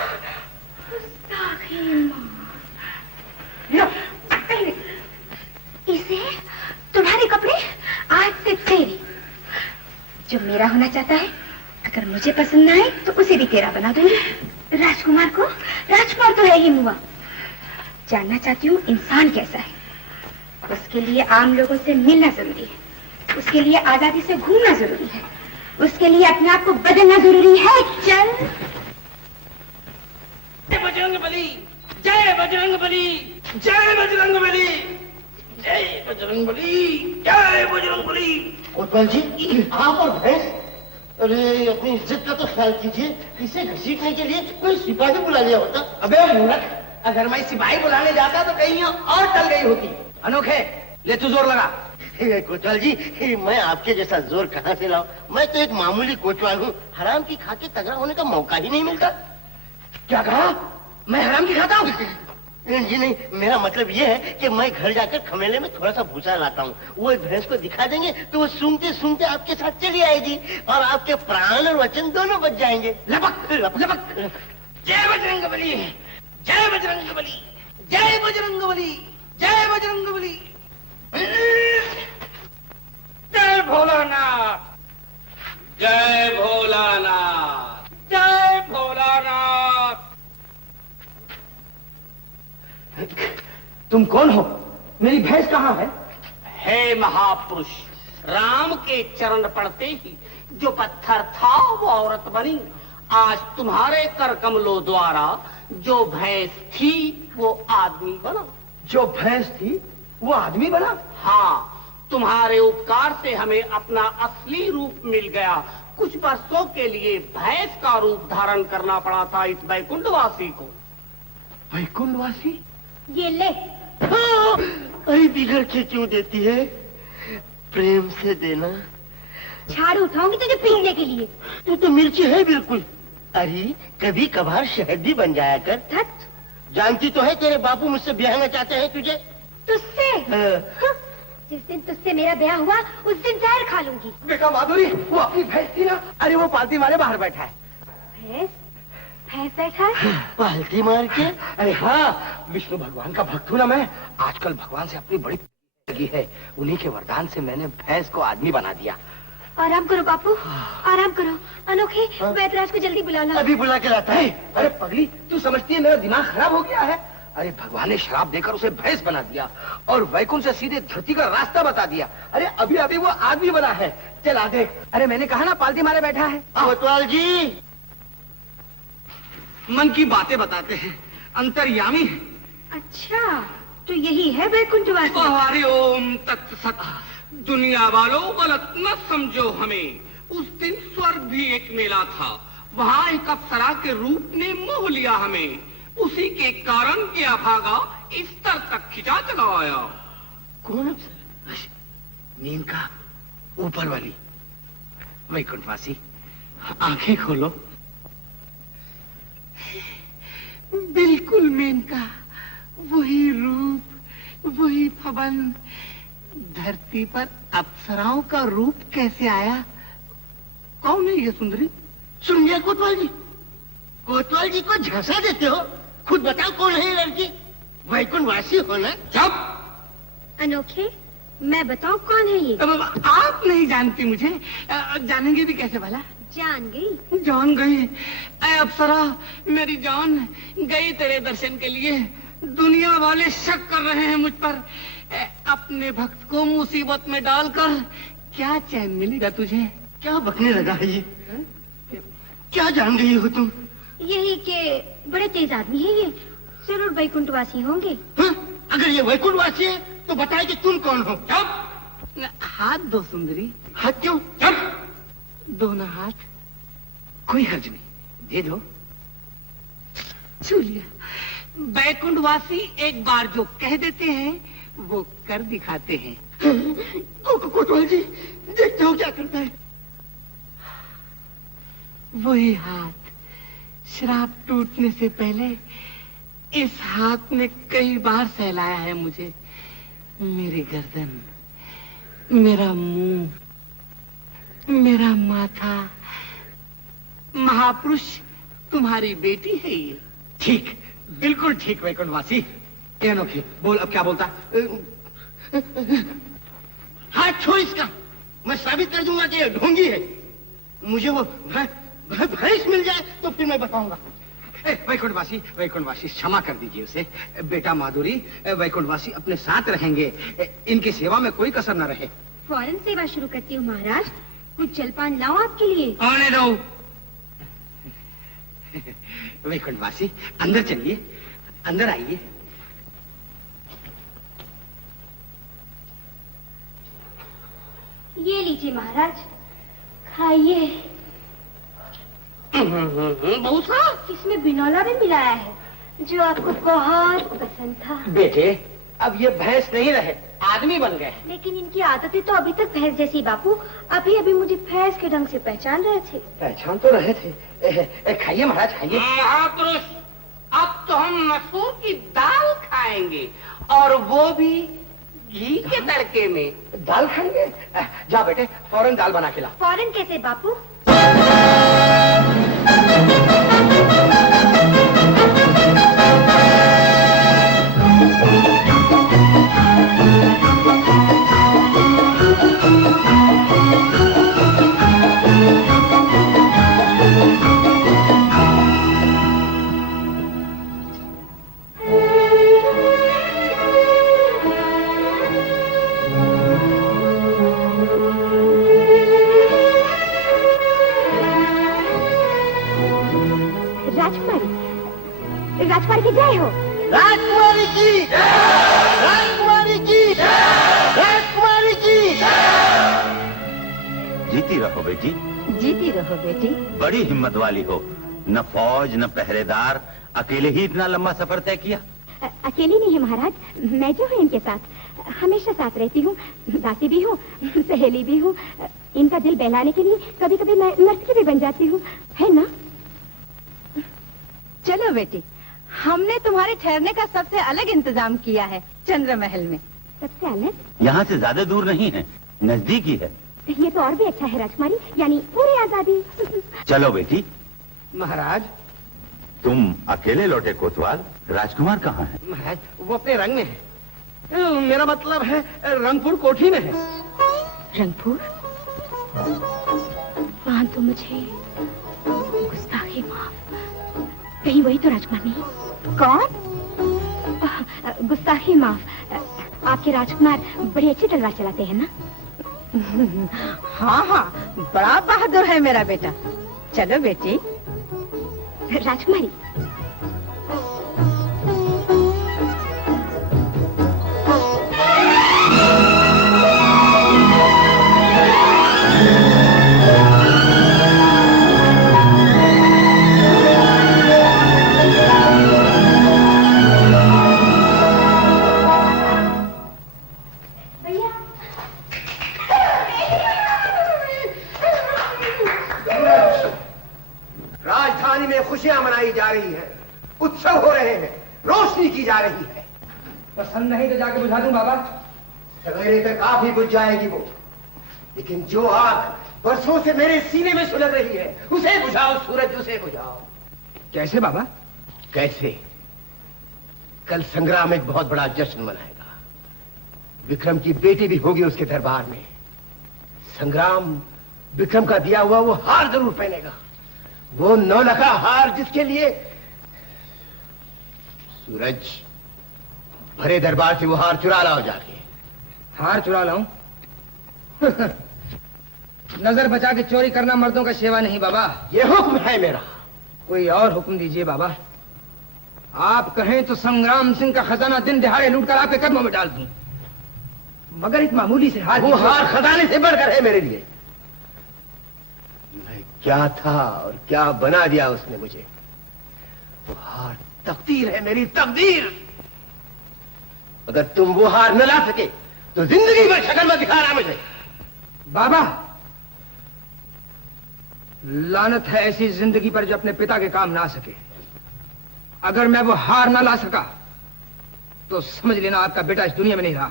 इसे तुम्हारे कपड़े आज से तेरे। जो मेरा होना चाहता है, अगर मुझे पसंद ना आए तो उसे भी तेरा बना दूंगी। राजकुमार तो है ही मुआ। जानना चाहती हूँ इंसान कैसा है। उसके लिए आम लोगों से मिलना जरूरी है, उसके लिए आजादी से घूमना जरूरी है, उसके लिए अपने आप को बदलना जरूरी है। चल। जय बजरंगबली, जय बजरंगबली, जय बजरंगबली, जय बजरंगबली, जय बजरंगबली। कोतवाल जी, आप और भैंस, अरे अपनी इज्जत का तो ख्याल कीजिए। इसे घसीटने के लिए कोई सिपाही बुला लिया होता। अबे मूर्ख, अगर मैं सिपाही बुलाने जाता तो कहीं और टल गई होती। अनोखे, ले तू जोर लगा। कोतवाल जी, मैं आपके जैसा जोर कहाँ से लाऊं? मैं तो एक मामूली कोतवाल हूँ। हराम की खा के तगड़ा होने का मौका ही नहीं मिलता। क्या कहा? मैं हराम की खाता हूँ? जी नहीं, मेरा मतलब ये है कि मैं घर जाकर खमेले में थोड़ा सा भूसा लाता हूँ। वो एक भैंस को दिखा देंगे तो वो सूंघते सूंघते आपके साथ चली आएगी और आपके प्राण और वचन दोनों बच जाएंगे। लपक लपक। जय बजरंगबली, जय बजरंगबली, जय बजरंगबली, जय बजरंगबली, जय भोलानाथ, जय भोलानाथ, जय भोलानाथ। तुम कौन हो? मेरी भैंस कहाँ है? हे महापुरुष, राम के चरण पड़ते ही जो पत्थर था वो औरत बनी। आज तुम्हारे कर कमलों द्वारा जो भैंस थी वो आदमी बना। जो भैंस थी वो आदमी बना? हाँ, तुम्हारे उपकार से हमें अपना असली रूप मिल गया। कुछ वर्षों के लिए भैंस का रूप धारण करना पड़ा था इस वैकुंठवासी को। वैकुंठवासी? ये ले। अरे बिगड़ के क्यों देती है? प्रेम से देना। झाड़ू उठाऊंगी तुझे पीटने के लिए। तू तो मिर्ची है बिल्कुल। अरे कभी कभार शहद भी बन जाया कर। धत। जानती तो है तेरे बापू मुझसे ब्याहना चाहते हैं तुझे। तुझसे? जिस दिन तुझसे मेरा ब्याह हुआ उस दिन जहर खा डालूंगी। बेटा माधुरी, वो अपनी भैंस थी ना, अरे वो पालती मारे बाहर बैठा है। भैंस भैंस बैठा है? पालती मार के? अरे हाँ, विष्णु भगवान का भक्त हूँ ना मैं। आजकल भगवान से अपनी बड़ी लगी है, उन्हीं के वरदान से मैंने भैंस को आदमी बना दिया। आराम करो बापू, आराम करो। अनोखे, वैद्यराज को जल्दी बुला ला। अभी बुला के लाता है। अरे पगली, तू समझती है मेरा दिमाग खराब हो गया है? अरे भगवान ने शराब देकर उसे भैंस बना दिया और वैकुंठ से सीधे धरती का रास्ता बता दिया। अरे अभी अभी वो आदमी बना है। चला देख। अरे मैंने कहा ना, पालती मारे बैठा है। कोतवाल जी मन की बातें बताते हैं, अंतर्यामी है। अच्छा, तो यही है वैकुंठवासी। हरि ओम तत्सत। दुनिया वालों गलत न समझो हमें, उस दिन स्वर्ग भी एक मेला था, वहाँ एक अप्सरा के रूप ने मोह लिया हमें, उसी के कारण क्या भागा इस स्तर तक खिंचा चला आया। कौन अप्सरा? मेनका, ऊपर वाली। वैकुंठवासी, आंखें खोलो। बिल्कुल मेनका, वही रूप, वही भवन। धरती पर अप्सराओं का रूप कैसे आया? कौन है ये सुंदरी? सुन लिया कोतवाल जी? कोतवाल जी को झांसा देते हो? खुद बताओ कौन है ये लड़की? वैकुंठवासी हो ना? चुप। अनोखे, मैं बताऊं कौन है ये? आप नहीं जानती मुझे, जानेंगे भी कैसे भला? जान गई। जान गई। ऐ अप्सरा, मेरी जान गई तेरे दर्शन के लिए। दुनिया वाले शक कर रहे हैं मुझ पर। अपने भक्त को मुसीबत में डालकर क्या चैन मिलेगा तुझे? क्या बकने लगा है ये? क्या जान गई हो तुम? यही के बड़े तेज आदमी है ये, जरूर वैकुंठवासी होंगे। हाँ? अगर ये वैकुंठवासी है तो बताए कि तुम कौन हो? चुप। हाथ दो सुंदरी। हाथ क्यों? चुप। दोनों हाथ। कोई हर्ज नहीं, दे दो। छू लिया। वैकुंठवासी एक बार जो कह देते हैं वो कर दिखाते हैं। कोतवाल जी, देखते हो क्या करता है? वही हाथ, शराब टूटने से पहले इस हाथ ने कई बार सहलाया है मुझे। मेरी गर्दन, मेरा मुंह, मेरा माथा। महापुरुष, तुम्हारी बेटी है ये। ठीक, बिल्कुल ठीक वैकुंठवासी। अनोखी, बोल अब क्या बोलता? हाथ छोड़ इसका, मैं साबित कर दूंगा कि ये ढोंगी है। मुझे वो भैंस मिल जाए तो फिर मैं बताऊंगा। वैकुंठवासी, वैकुंठवासी क्षमा कर दीजिए उसे। बेटा माधुरी, वैकुंठवासी अपने साथ रहेंगे, इनकी सेवा में कोई कसर न रहे। फौरन सेवा शुरू करती हूँ महाराज। कुछ जलपान लाऊं आपके लिए? आने दो। वैकुंठवासी, अंदर चलिए, अंदर आइए। ये लीजिए महाराज, खाइए। बहुत सा। इसमें बिनौला भी मिलाया है, जो आपको बहुत पसंद था। बेटे, अब ये भैंस नहीं रहे, आदमी बन गए। लेकिन इनकी आदतें तो अभी तक भैंस जैसी बापू। अभी अभी मुझे भैंस के ढंग से पहचान रहे थे। पहचान तो रहे थे। खाइए महाराज, खाइए। महापुरुष, अब तो हम मसूर की दाल खाएंगे, और वो भी घी के तड़के में। दाल खाएंगे? जा बेटे, फौरन दाल बना के ला। फौरन कैसे बापू? राजकुमारी की जय हो। राजकुमारी की, राजकुमारी की, राजकुमारी की। जीती रहो बेटी। जीती रहो बेटी। बड़ी हिम्मत वाली हो, न फौज न पहरेदार, अकेले ही इतना लंबा सफर तय किया। अकेली नहीं है महाराज, मैं जो हूँ इनके साथ, हमेशा साथ रहती हूँ, दासी भी हूँ, सहेली भी हूँ। इनका दिल बहलाने के लिए कभी कभी मैं नर्तकी भी बन जाती हूँ, है ना? चलो बेटी, हमने तुम्हारे ठहरने का सबसे अलग इंतजाम किया है चंद्र महल में। सबसे अलग? यहाँ से ज्यादा दूर नहीं है, नजदीक ही है। ये तो और भी अच्छा है राजकुमारी, यानी पूरी आजादी। चलो बेटी। महाराज, तुम अकेले लौटे कोतवाल, राजकुमार कहाँ है? महाराज वो अपने रंग में है। मेरा मतलब है रंगपुर कोठी में है। रंगपुर? वहां तो मुझे गुस्ताखी माफ। कहीं वही तो राजकुमार नहीं? कौन? गुस्ताखी माफ। आपके राजकुमार बड़ी अच्छी तलवार चलाते हैं ना? हाँ हाँ, बड़ा बहादुर है मेरा बेटा। चलो बेटी। राजकुमारी, राजधानी में खुशियां मनाई जा रही हैं, उत्सव हो रहे हैं, रोशनी की जा रही है। पसंद नहीं तो जाके बुझा दूं बाबा। सवेरे तक आप ही बुझ जाएगी वो, लेकिन जो आग बरसों से मेरे सीने में सुलग रही है उसे बुझाओ सूरज, उसे बुझाओ। कैसे बाबा? कैसे? कल संग्राम एक बहुत बड़ा जश्न मनाएगा। विक्रम की बेटी भी होगी उसके दरबार में। संग्राम विक्रम का दिया हुआ वो हार जरूर पहनेगा, वो नौलखा हार जिसके लिए सूरज भरे दरबार से वो हार चुरा लाओ जाके। हार चुरा लाऊं? नजर बचा के चोरी करना मर्दों का सेवा नहीं बाबा। ये हुक्म है मेरा। कोई और हुक्म दीजिए बाबा। आप कहें तो संग्राम सिंह का खजाना दिन दिहाड़े लूटकर आपके कदमों में डाल दूं, मगर एक मामूली से हार। वो हार खजाने से बढ़कर है मेरे लिए। मैं क्या था और क्या बना दिया उसने मुझे। वो हार तकदीर है, मेरी तकदीर। अगर तुम वो हार न ला सके तो जिंदगी में शक्ल मत दिखाना मुझे। बाबा, लानत है ऐसी जिंदगी पर जो अपने पिता के काम ना आ सके। अगर मैं वो हार ना ला सका तो समझ लेना आपका बेटा इस दुनिया में नहीं रहा।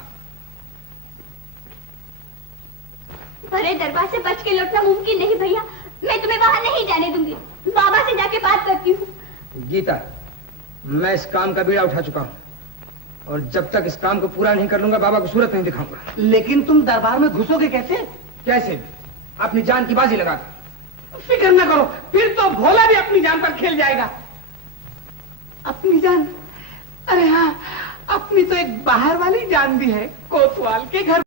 भरे दरबार से बच के लौटना मुमकिन नहीं भैया। मैं तुम्हें वहां नहीं जाने दूंगी। बाबा से जाके बात करती हूँ। गीता, मैं इस काम का बीड़ा उठा चुका हूं और जब तक इस काम को पूरा नहीं कर लूंगा बाबा को सूरत नहीं दिखाऊंगा। लेकिन तुम दरबार में घुसोगे कैसे? कैसे? अपनी जान की बाजी लगा। फिक्र न करो, फिर तो भोला भी अपनी जान पर खेल जाएगा। अपनी जान? अरे हाँ, अपनी तो एक बाहर वाली जान भी है, कोतवाल के घर।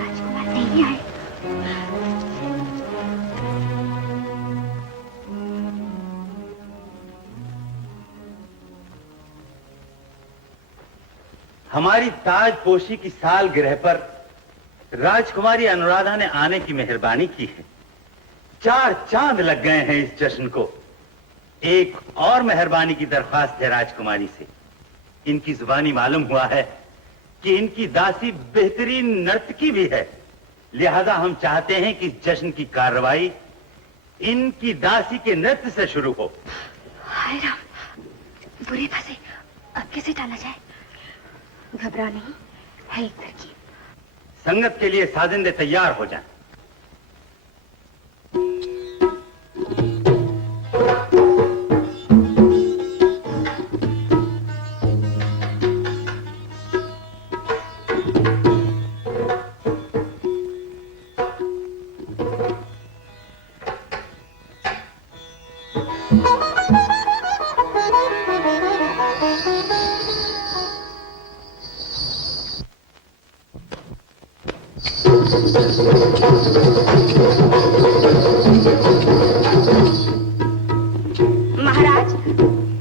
राजकुमार नहीं आए। हमारी ताजपोशी की सालगिरह पर राजकुमारी अनुराधा ने आने की मेहरबानी की है। 4 चांद लग गए हैं इस जश्न को। एक और मेहरबानी की दरख्वास्त है राजकुमारी से। इनकी जुबानी मालूम हुआ है कि इनकी दासी बेहतरीन नर्तकी भी है, लिहाजा हम चाहते हैं कि जश्न की कार्रवाई इनकी दासी के नृत्य से शुरू हो। हाय राम, बुरे फंसे। अब कैसे टाला जाए? घबरा नहीं, है एक तरकीब। संगत के लिए साजिंदे तैयार हो जाएं।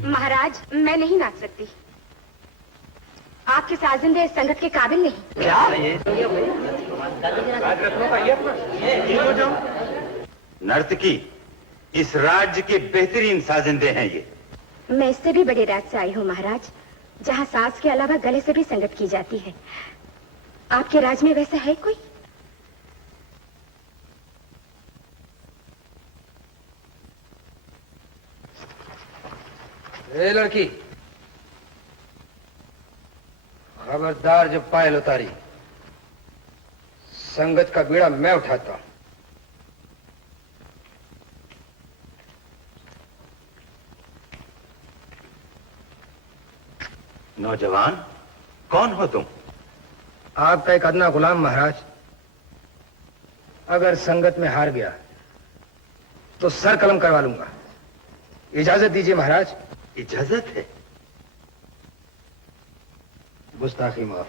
महाराज, मैं नहीं नाच सकती। आपके साजिंदे संगत के काबिल नहीं। क्या? नर्तकी, इस राज्य के बेहतरीन साजिंदे हैं ये। मैं इससे भी बड़े राज्य से आई हूँ महाराज, जहाँ साज के अलावा गले से भी संगत की जाती है। आपके राज में वैसा है कोई? ए लड़की, खबरदार जो पायल उतारी, संगत का बीड़ा मैं उठाता हूं। नौजवान, कौन हो तुम? आपका एक अदना गुलाम महाराज। अगर संगत में हार गया तो सर कलम करवा लूंगा। इजाजत दीजिए महाराज। इजाजत है? गुस्ताखी माफ।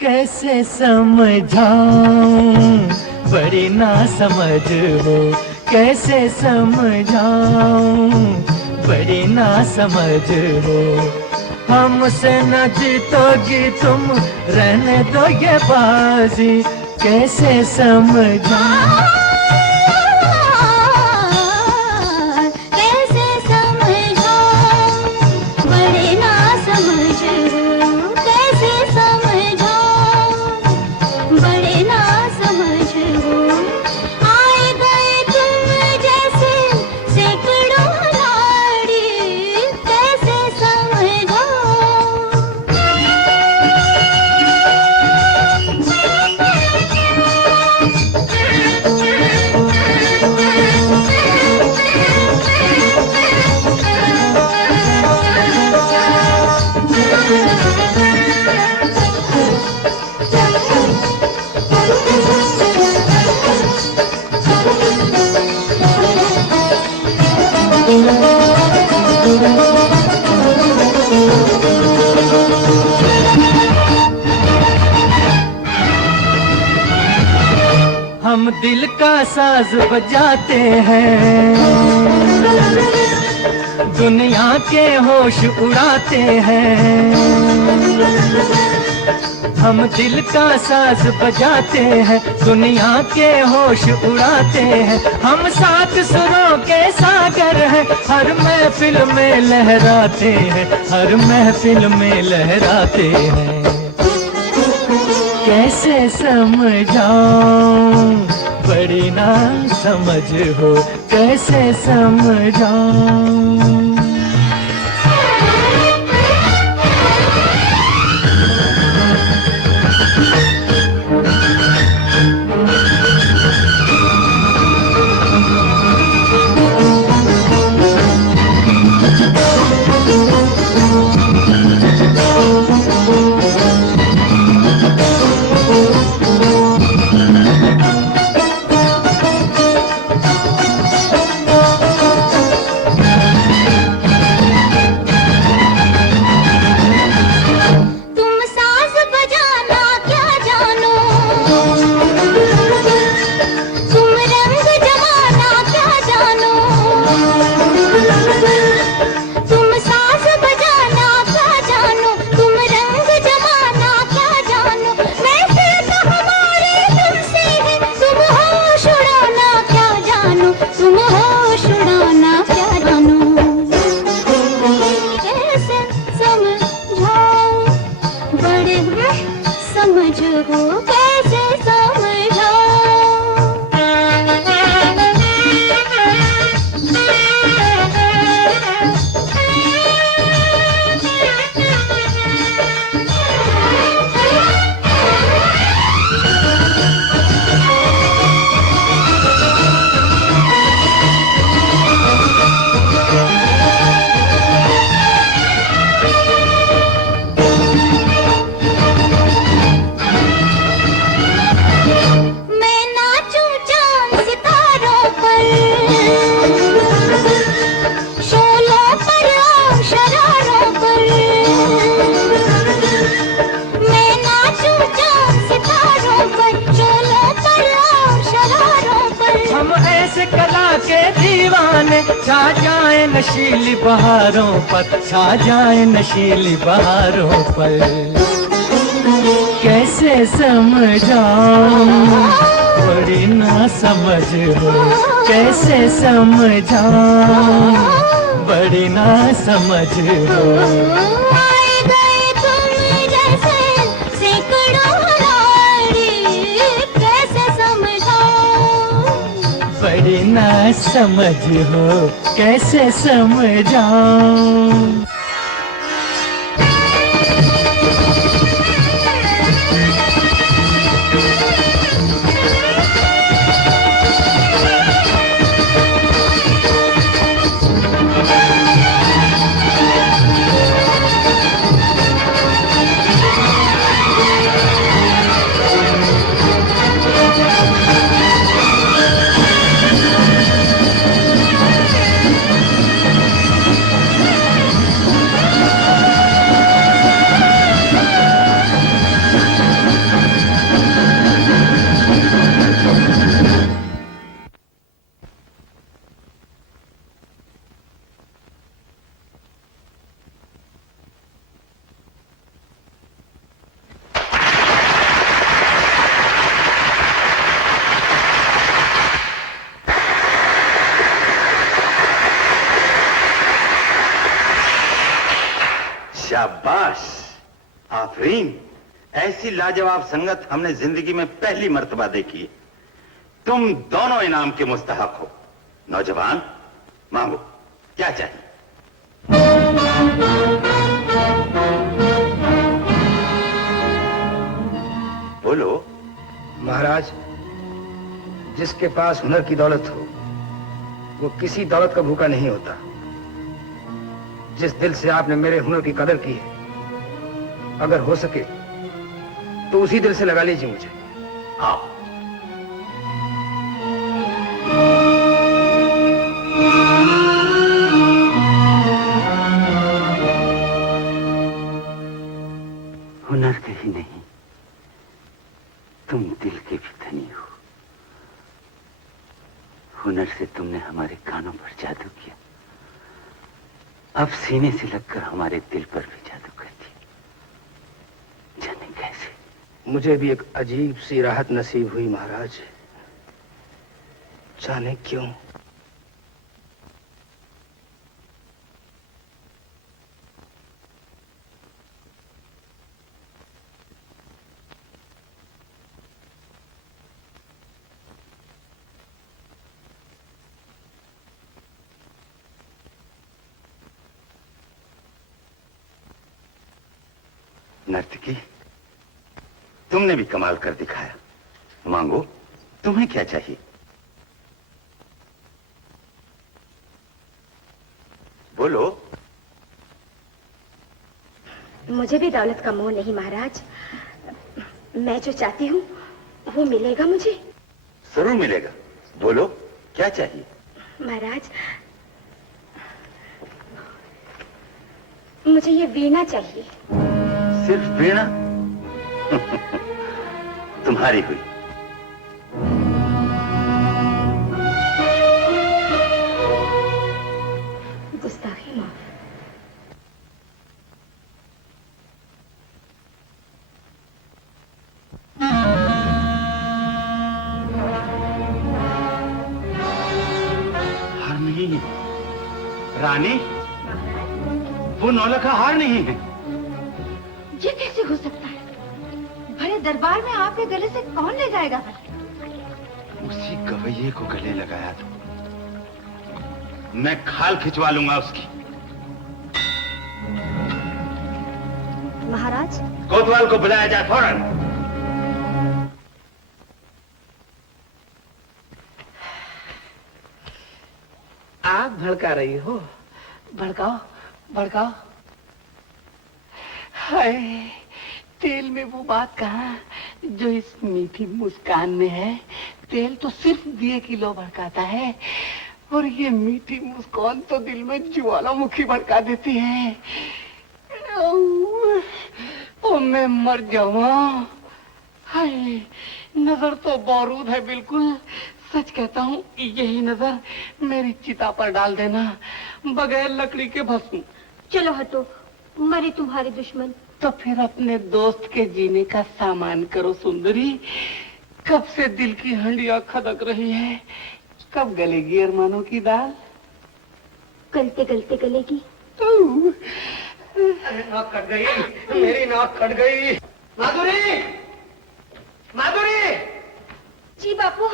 कैसे समझाऊं, बड़ी ना समझ हो, कैसे समझाऊं, बड़ी ना समझ हो। हमसे न जीतोगी तुम, रहने दो ये बाजी, कैसे समझाऊं। हम दिल का साज बजाते हैं, दुनिया के होश उड़ाते हैं। हम दिल का साज बजाते हैं, दुनिया के होश उड़ाते हैं। हम सात सुरों के सागर हैं, हर महफिल में लहराते हैं, हर महफिल में लहराते हैं। कैसे समझाऊं, बड़ी ना समझ हो, कैसे समझाऊं। हूँ कैसे समझाऊं। छा जाए नशीली बहारों पर, छा जाए नशीली बहारों पर, कैसे समझाऊं बड़ी ना समझ हो, कैसे समझाऊं बड़ी ना समझ हो। बड़ी ना समझ हो कैसे समझाऊं। शाबाश, आफरीन, ऐसी लाजवाब संगत हमने जिंदगी में पहली मर्तबा देखी है। तुम दोनों इनाम के मुस्तहक हो। नौजवान, मांगो, क्या चाहिए? बोलो। महाराज, जिसके पास हुनर की दौलत हो वो किसी दौलत का भूखा नहीं होता। जिस दिल से आपने मेरे हुनर की कदर की है, अगर हो सके तो उसी दिल से लगा लीजिए मुझे। आओ। हुनर के ही नहीं, तुम दिल के भी धनी हो। हुनर से तुमने हमारे कानों पर जादू किया, अब सीने से लगकर हमारे दिल पर भी जादू कर दिया। जाने कैसे। मुझे भी एक अजीब सी राहत नसीब हुई महाराज, जाने क्यों। नर्तकी, तुमने भी कमाल कर दिखाया। मांगो, तुम्हें क्या चाहिए? बोलो। मुझे भी दौलत का मोह नहीं महाराज। मैं जो चाहती हूँ वो मिलेगा मुझे। जरूर मिलेगा। बोलो, क्या चाहिए? महाराज, मुझे ये वीणा चाहिए। सिर्फ वीणा? तुम्हारी हुई। गुस्ताखी माफ। हार नहीं है रानी, वो नौलखा हार नहीं है। ये कैसे हो सकता है? भले दरबार में आपके गले से कौन ले जाएगा? उसी गवैये को गले लगाया तो मैं खाल खिंचवा लूंगा उसकी। महाराज, कोतवाल को बुलाया जाए फौरन। आग भड़का रही हो, भड़काओ भड़काओ। हाय, तेल में वो बात कहाँ जो इस मीठी मुस्कान में है। तेल तो सिर्फ दिए की लो भड़काता है, और ये मीठी मुस्कान तो दिल में ज्वालामुखी भड़का देती है। ओ मैं मर जाऊं। हाय, नजर तो बारूद है बिल्कुल। सच कहता हूँ, यही नजर मेरी चिता पर डाल देना, बगैर लकड़ी के भस्म। चलो हटो, मरे तुम्हारे दुश्मन। तो फिर अपने दोस्त के जीने का सामान करो सुंदरी। कब से दिल की हंडिया खदक रही है, कब गलेगी अरमानों की दाल? गलते गलते गलेगी। अरे नाक कट गई, मेरी नाक कट गई। माधुरी, माधुरी। जी बापू।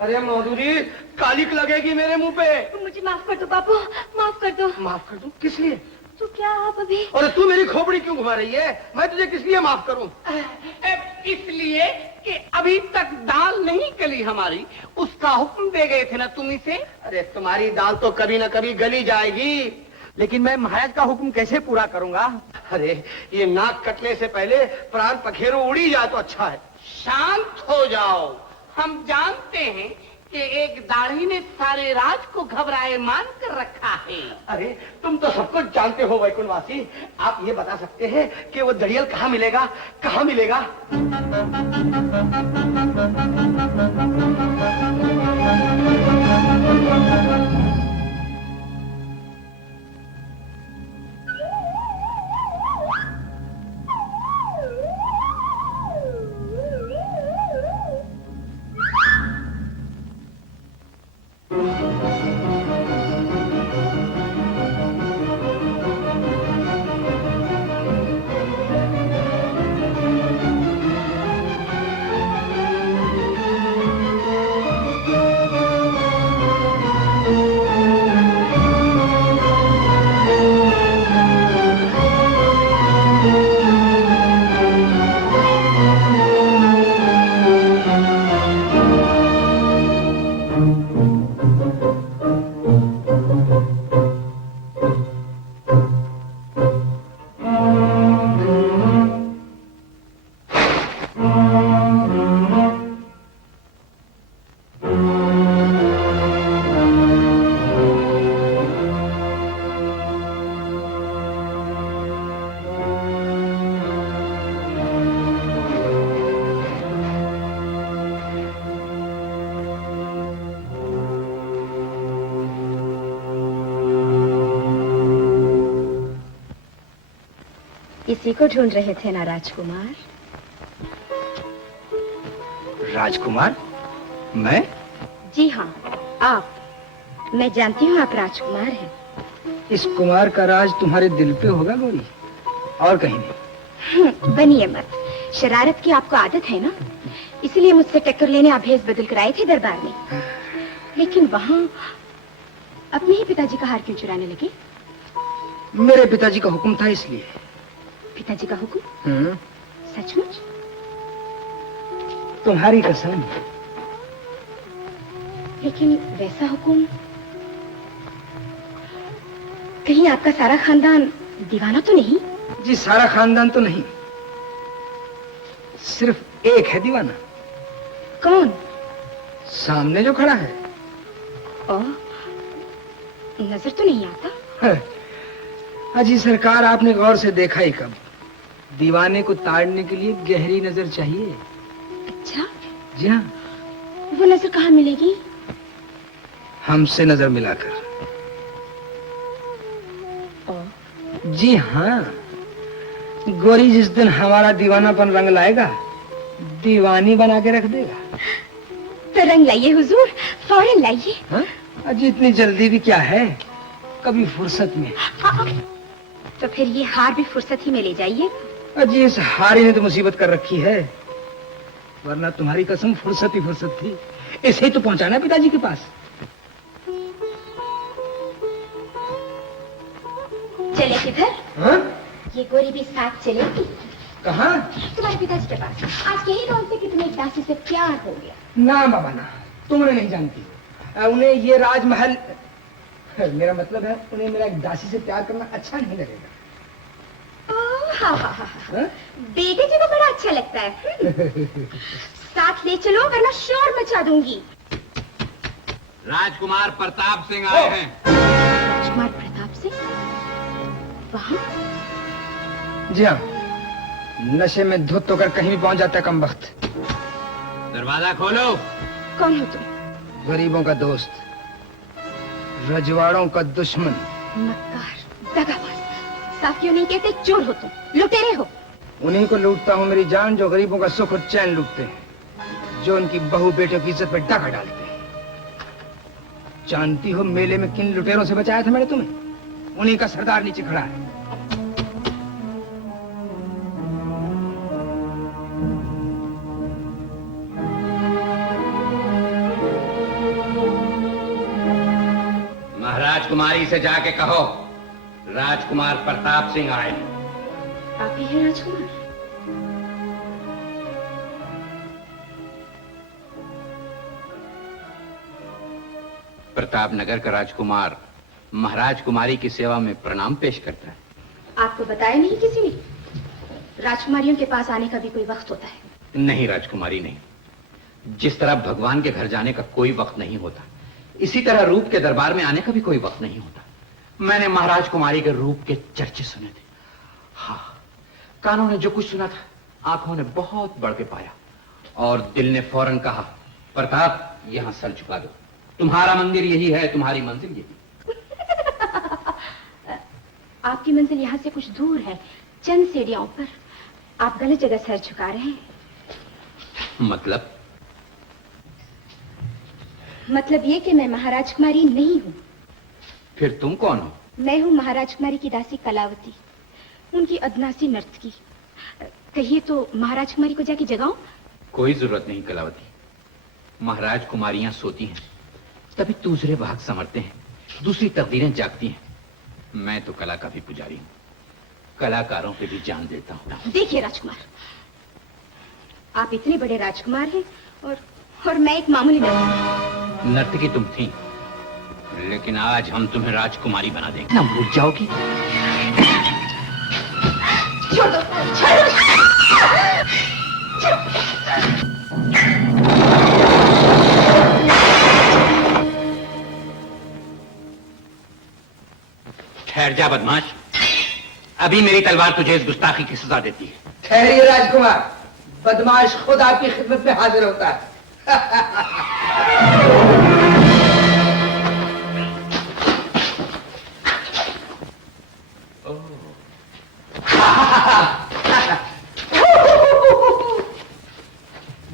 अरे माधुरी, कालिक लगेगी मेरे मुंह पे। मुझे माफ कर दो बापू, माफ कर दो। माफ कर दूं? किस लिए? तो क्या आप अभी? अरे तू मेरी खोपड़ी क्यों घुमा रही है? मैं तुझे किस लिए माफ करूं? इसलिए कि अभी तक दाल नहीं गली हमारी, उसका हुक्म दे गए थे ना तुम इसे। अरे तुम्हारी दाल तो कभी न कभी गली जाएगी, लेकिन मैं महाराज का हुक्म कैसे पूरा करूंगा? अरे ये नाक कटने से पहले प्राण पखेरु उड़ी जाए तो अच्छा है। शांत हो जाओ। हम जानते हैं कि एक दाढ़ी ने सारे राज को घबराए मान कर रखा है। अरे तुम तो सब कुछ जानते हो वैकुंठवासी। आप ये बता सकते हैं कि वो दड़ियल कहाँ मिलेगा? कहाँ मिलेगा? इसी को ढूंढ रहे थे ना राजकुमार? राजकुमार? मैं? जी हाँ, आप। मैं जानती हूँ आप राजकुमार हैं। इस कुमार का राज तुम्हारे दिल पे होगा गौरी, और कहीं नहीं। बनिए मत, शरारत की आपको आदत है ना, इसलिए मुझसे टक्कर लेने आप भेष बदल कर आए थे दरबार में। लेकिन वहाँ अपने ही पिताजी का हार क्यों चुराने लगे? मेरे पिताजी का हुक्म था इसलिए। पिताजी का हुक्म? सचमुच? तुम्हारी कसम। लेकिन वैसा हुक्म, कहीं आपका सारा खानदान दीवाना तो नहीं? जी सारा खानदान तो नहीं, सिर्फ एक है दीवाना। कौन? सामने जो खड़ा है। नजर तो नहीं आता। अजी सरकार, आपने गौर से देखा ही कब? दीवाने को ताड़ने के लिए गहरी नजर चाहिए। अच्छा? जी हाँ। वो नजर कहाँ मिलेगी? हमसे नजर मिलाकर। जी हाँ, गोरी जिस दिन हमारा दीवानापन रंग लाएगा, दीवानी बना के रख देगा। तो रंग लाइए हुजूर, फौरन लाइए। अजी इतनी जल्दी भी क्या है, कभी फुर्सत में। तो फिर ये हार भी फुर्सत ही में ले जाइए। अजी इस हारी ने तो मुसीबत कर रखी है, वरना तुम्हारी कसम फुर्सत ही फुर्सत थी। इसे ही तो पहुंचाना पिताजी के पास। चले किधर? हाँ? ये गोरी भी साथ चलेगी। कहाँ? तुम्हारे पिताजी के पास। आज यही रोज से कि तुम्हें एक दासी से प्यार हो गया। ना बाबा ना, तुम उन्हें नहीं जानती। उन्हें ये राजमहल, मेरा मतलब है उन्हें मेरा एक दासी से प्यार करना अच्छा नहीं लगेगा। हाँ हाँ हाँ हाँ, बेटे जी को बड़ा अच्छा लगता है। साथ ले चलो वरना शोर मचा दूंगी। राजकुमार प्रताप सिंह आए हैं। राजकुमार प्रताप सिंह? वहाँ? जी हाँ, नशे में धुत होकर कहीं भी पहुंच जाता है कम वक्त। दरवाजा खोलो। कौन हो तुम? गरीबों का दोस्त, रजवाड़ों का दुश्मन। मक्कार, दगाबाज। साफ क्यों नहीं कहते चोर हो तुम, लुटेरे हो। उन्हीं को लूटता हूँ मेरी जान जो गरीबों का सुख और चैन लूटते हैं, जो उनकी बहू बेटियों की इज्जत पर डाका डालते हैं। जानती हो मेले में किन लुटेरों से बचाया था मैंने तुम्हें? उन्हीं का सरदार नीचे खड़ा है। राजकुमारी से जाके कहो राजकुमार प्रताप सिंह आए। आप ही हैं राजकुमार? प्रताप नगर का राजकुमार महाराज कुमारी की सेवा में प्रणाम पेश करता है। आपको बताया नहीं किसी ने? राजकुमारियों के पास आने का भी कोई वक्त होता है? नहीं राजकुमारी नहीं। जिस तरह भगवान के घर जाने का कोई वक्त नहीं होता, इसी तरह रूप के दरबार में आने का भी कोई वक्त नहीं होता। मैंने महाराज कुमारी के रूप के चर्चे सुने थे। हाँ, कानों ने जो कुछ सुना था आंखों ने बहुत बढ़ के पाया और दिल ने फौरन कहा, प्रताप यहां सर झुका दो, तुम्हारा मंदिर यही है, तुम्हारी मंजिल यही। आपकी मंजिल यहाँ से कुछ दूर है, चंद सीढ़ियों पर। आप गलत जगह सर झुका रहे हैं। मतलब ये कि मैं महाराज कुमारी नहीं हूँ। फिर तुम कौन हो? मैं हूँ महाराज कुमारी की दासी कलावती, उनकी अदनासी नर्तकी। कहिए तो महाराज कुमारी को जाके जगाऊं? कोई जरूरत नहीं कलावती। महाराज कुमारियां सोती हैं, तभी दूसरे भाग संवरते हैं, दूसरी तकदीरें जागती हैं। मैं तो कला का भी पुजारी हूँ, कलाकारों पे भी जान देता हूँ। देखिए राजकुमार, आप इतने बड़े राजकुमार हैं और मैं एक मामूली नर्तकी। नर्तकी तुम थी, लेकिन आज हम तुम्हें राजकुमारी बना देंगे। ना भूल जाओगी। छोड़ दो, छोड़ दो। ठहर जा बदमाश, अभी मेरी तलवार तुझे इस गुस्ताखी की सजा देती है। ठहरिए राजकुमार, बदमाश खुद आपकी खिदमत में हाजिर होता है।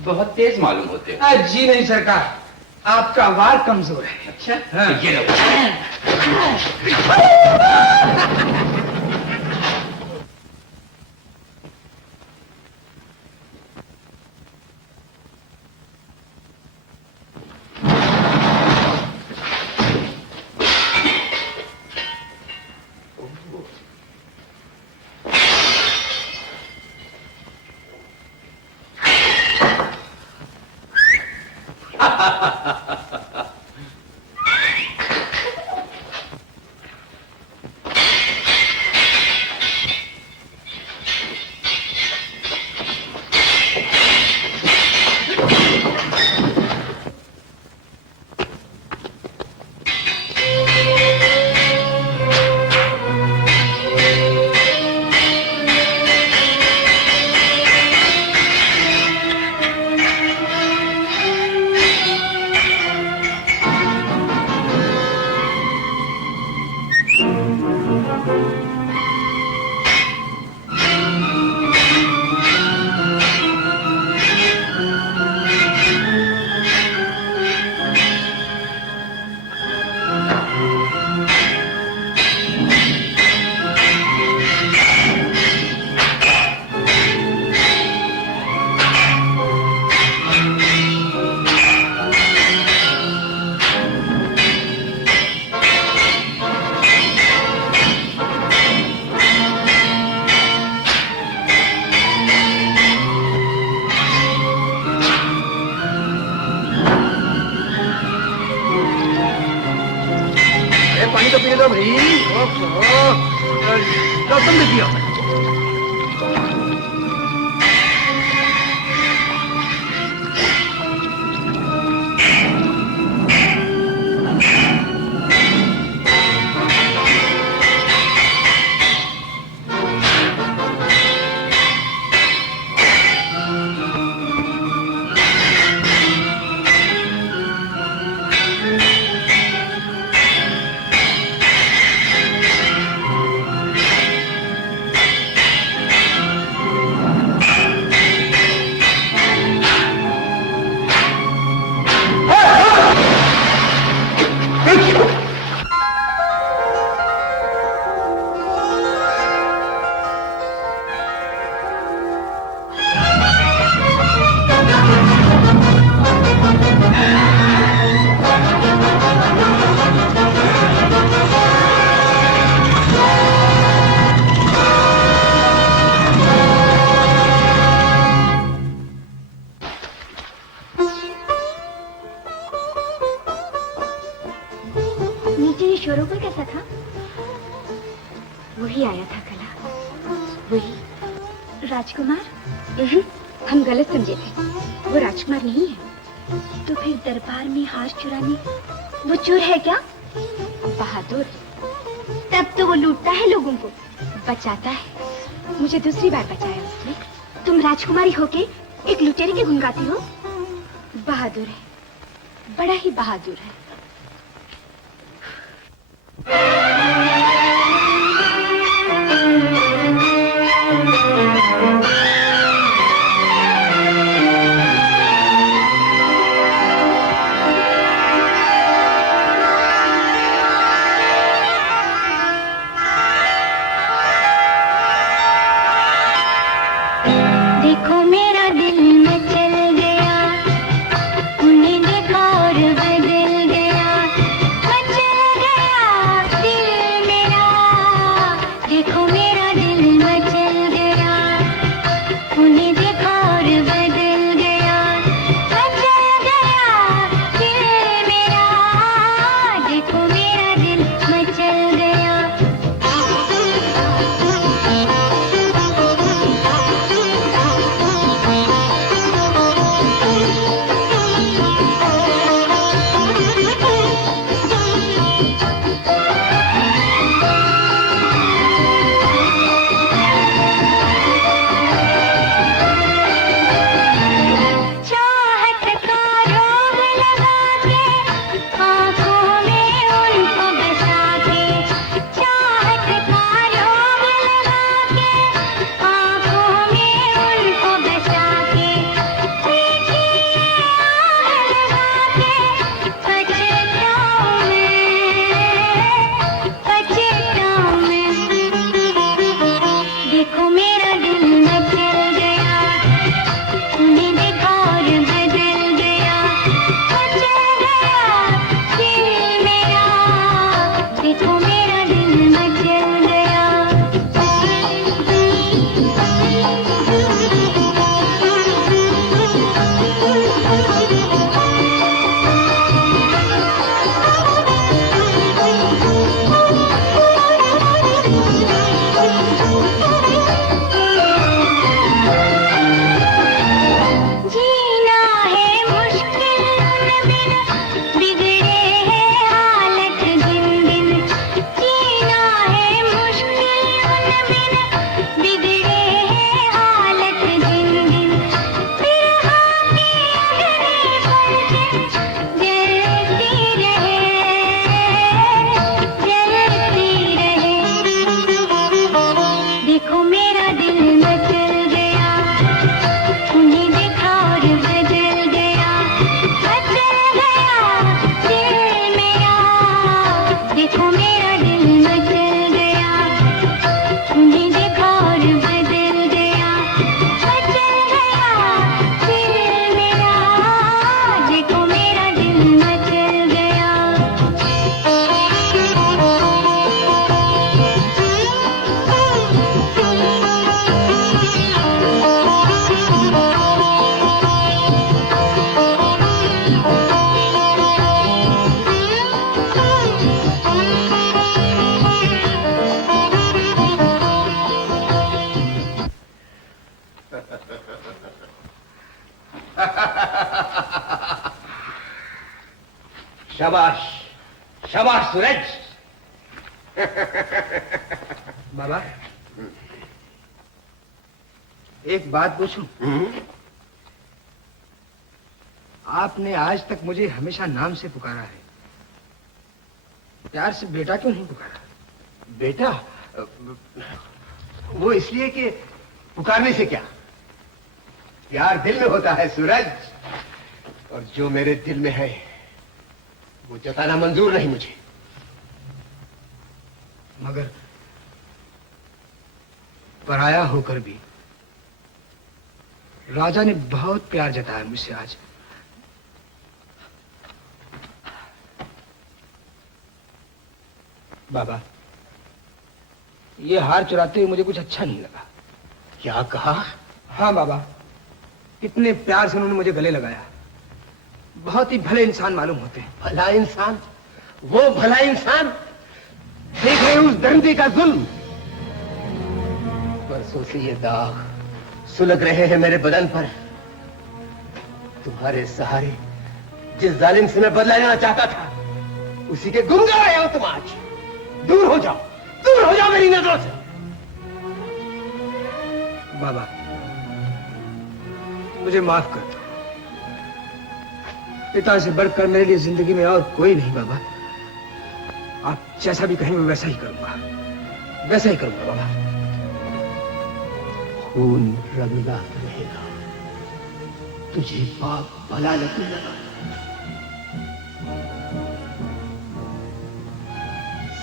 बहुत तेज मालूम होते हो। जी नहीं सरकार, आपका वार कमजोर है। अच्छा, हाँ। ये लो। लो भाई। लो तुम भी पियो। नीचे ये शोरोगुल कैसा था? वही आया था कला, वही। राजकुमार? हम गलत समझे थे, वो राजकुमार नहीं है। तो फिर दरबार में हार चुराने वो चोर है क्या? बहादुर। तब तो वो लूटता है लोगों को, बचाता है। मुझे दूसरी बार बचाया उसने। तुम राजकुमारी होके एक लुटेरे के गुण गाती हो? बहादुर है, बड़ा ही बहादुर है। देखो मेरा दिल मचल गया, उन्हें देखा और बदल गया, मचल गया दिल शाबाश, शाबाश सूरज। बाबा, एक बात पूछूं? आपने आज तक मुझे हमेशा नाम से पुकारा है, प्यार से बेटा क्यों नहीं पुकारा? बेटा? वो इसलिए कि पुकारने से क्या, प्यार दिल में होता है सूरज, और जो मेरे दिल में है वो जताना मंजूर नहीं मुझे। मगर पराया होकर भी राजा ने बहुत प्यार जताया मुझसे आज। बाबा, ये हार चुराते हुए मुझे कुछ अच्छा नहीं लगा। क्या कहा? हाँ बाबा, कितने प्यार से उन्होंने मुझे गले लगाया। बहुत ही भले इंसान मालूम होते हैं। भला इंसान? वो भला इंसान? देख रहे उस दरिंदे का जुल्म? परसों से ये दाग सुलग रहे हैं मेरे बदन पर। तुम्हारे सहारे जिस जालिम से मैं बदला लेना चाहता था, उसी के गुमगा रहे हो तुम आज। दूर हो जाओ, दूर हो जाओ मेरी नजरों से। बाबा, मुझे माफ कर दो। पिता से बढ़कर मेरे लिए जिंदगी में और कोई नहीं बाबा। आप जैसा भी कहेंगे वैसा ही करूंगा, वैसा ही करूंगा बाबा। खून रंगला रहेगा, तुझे पाप भला लगने लगा।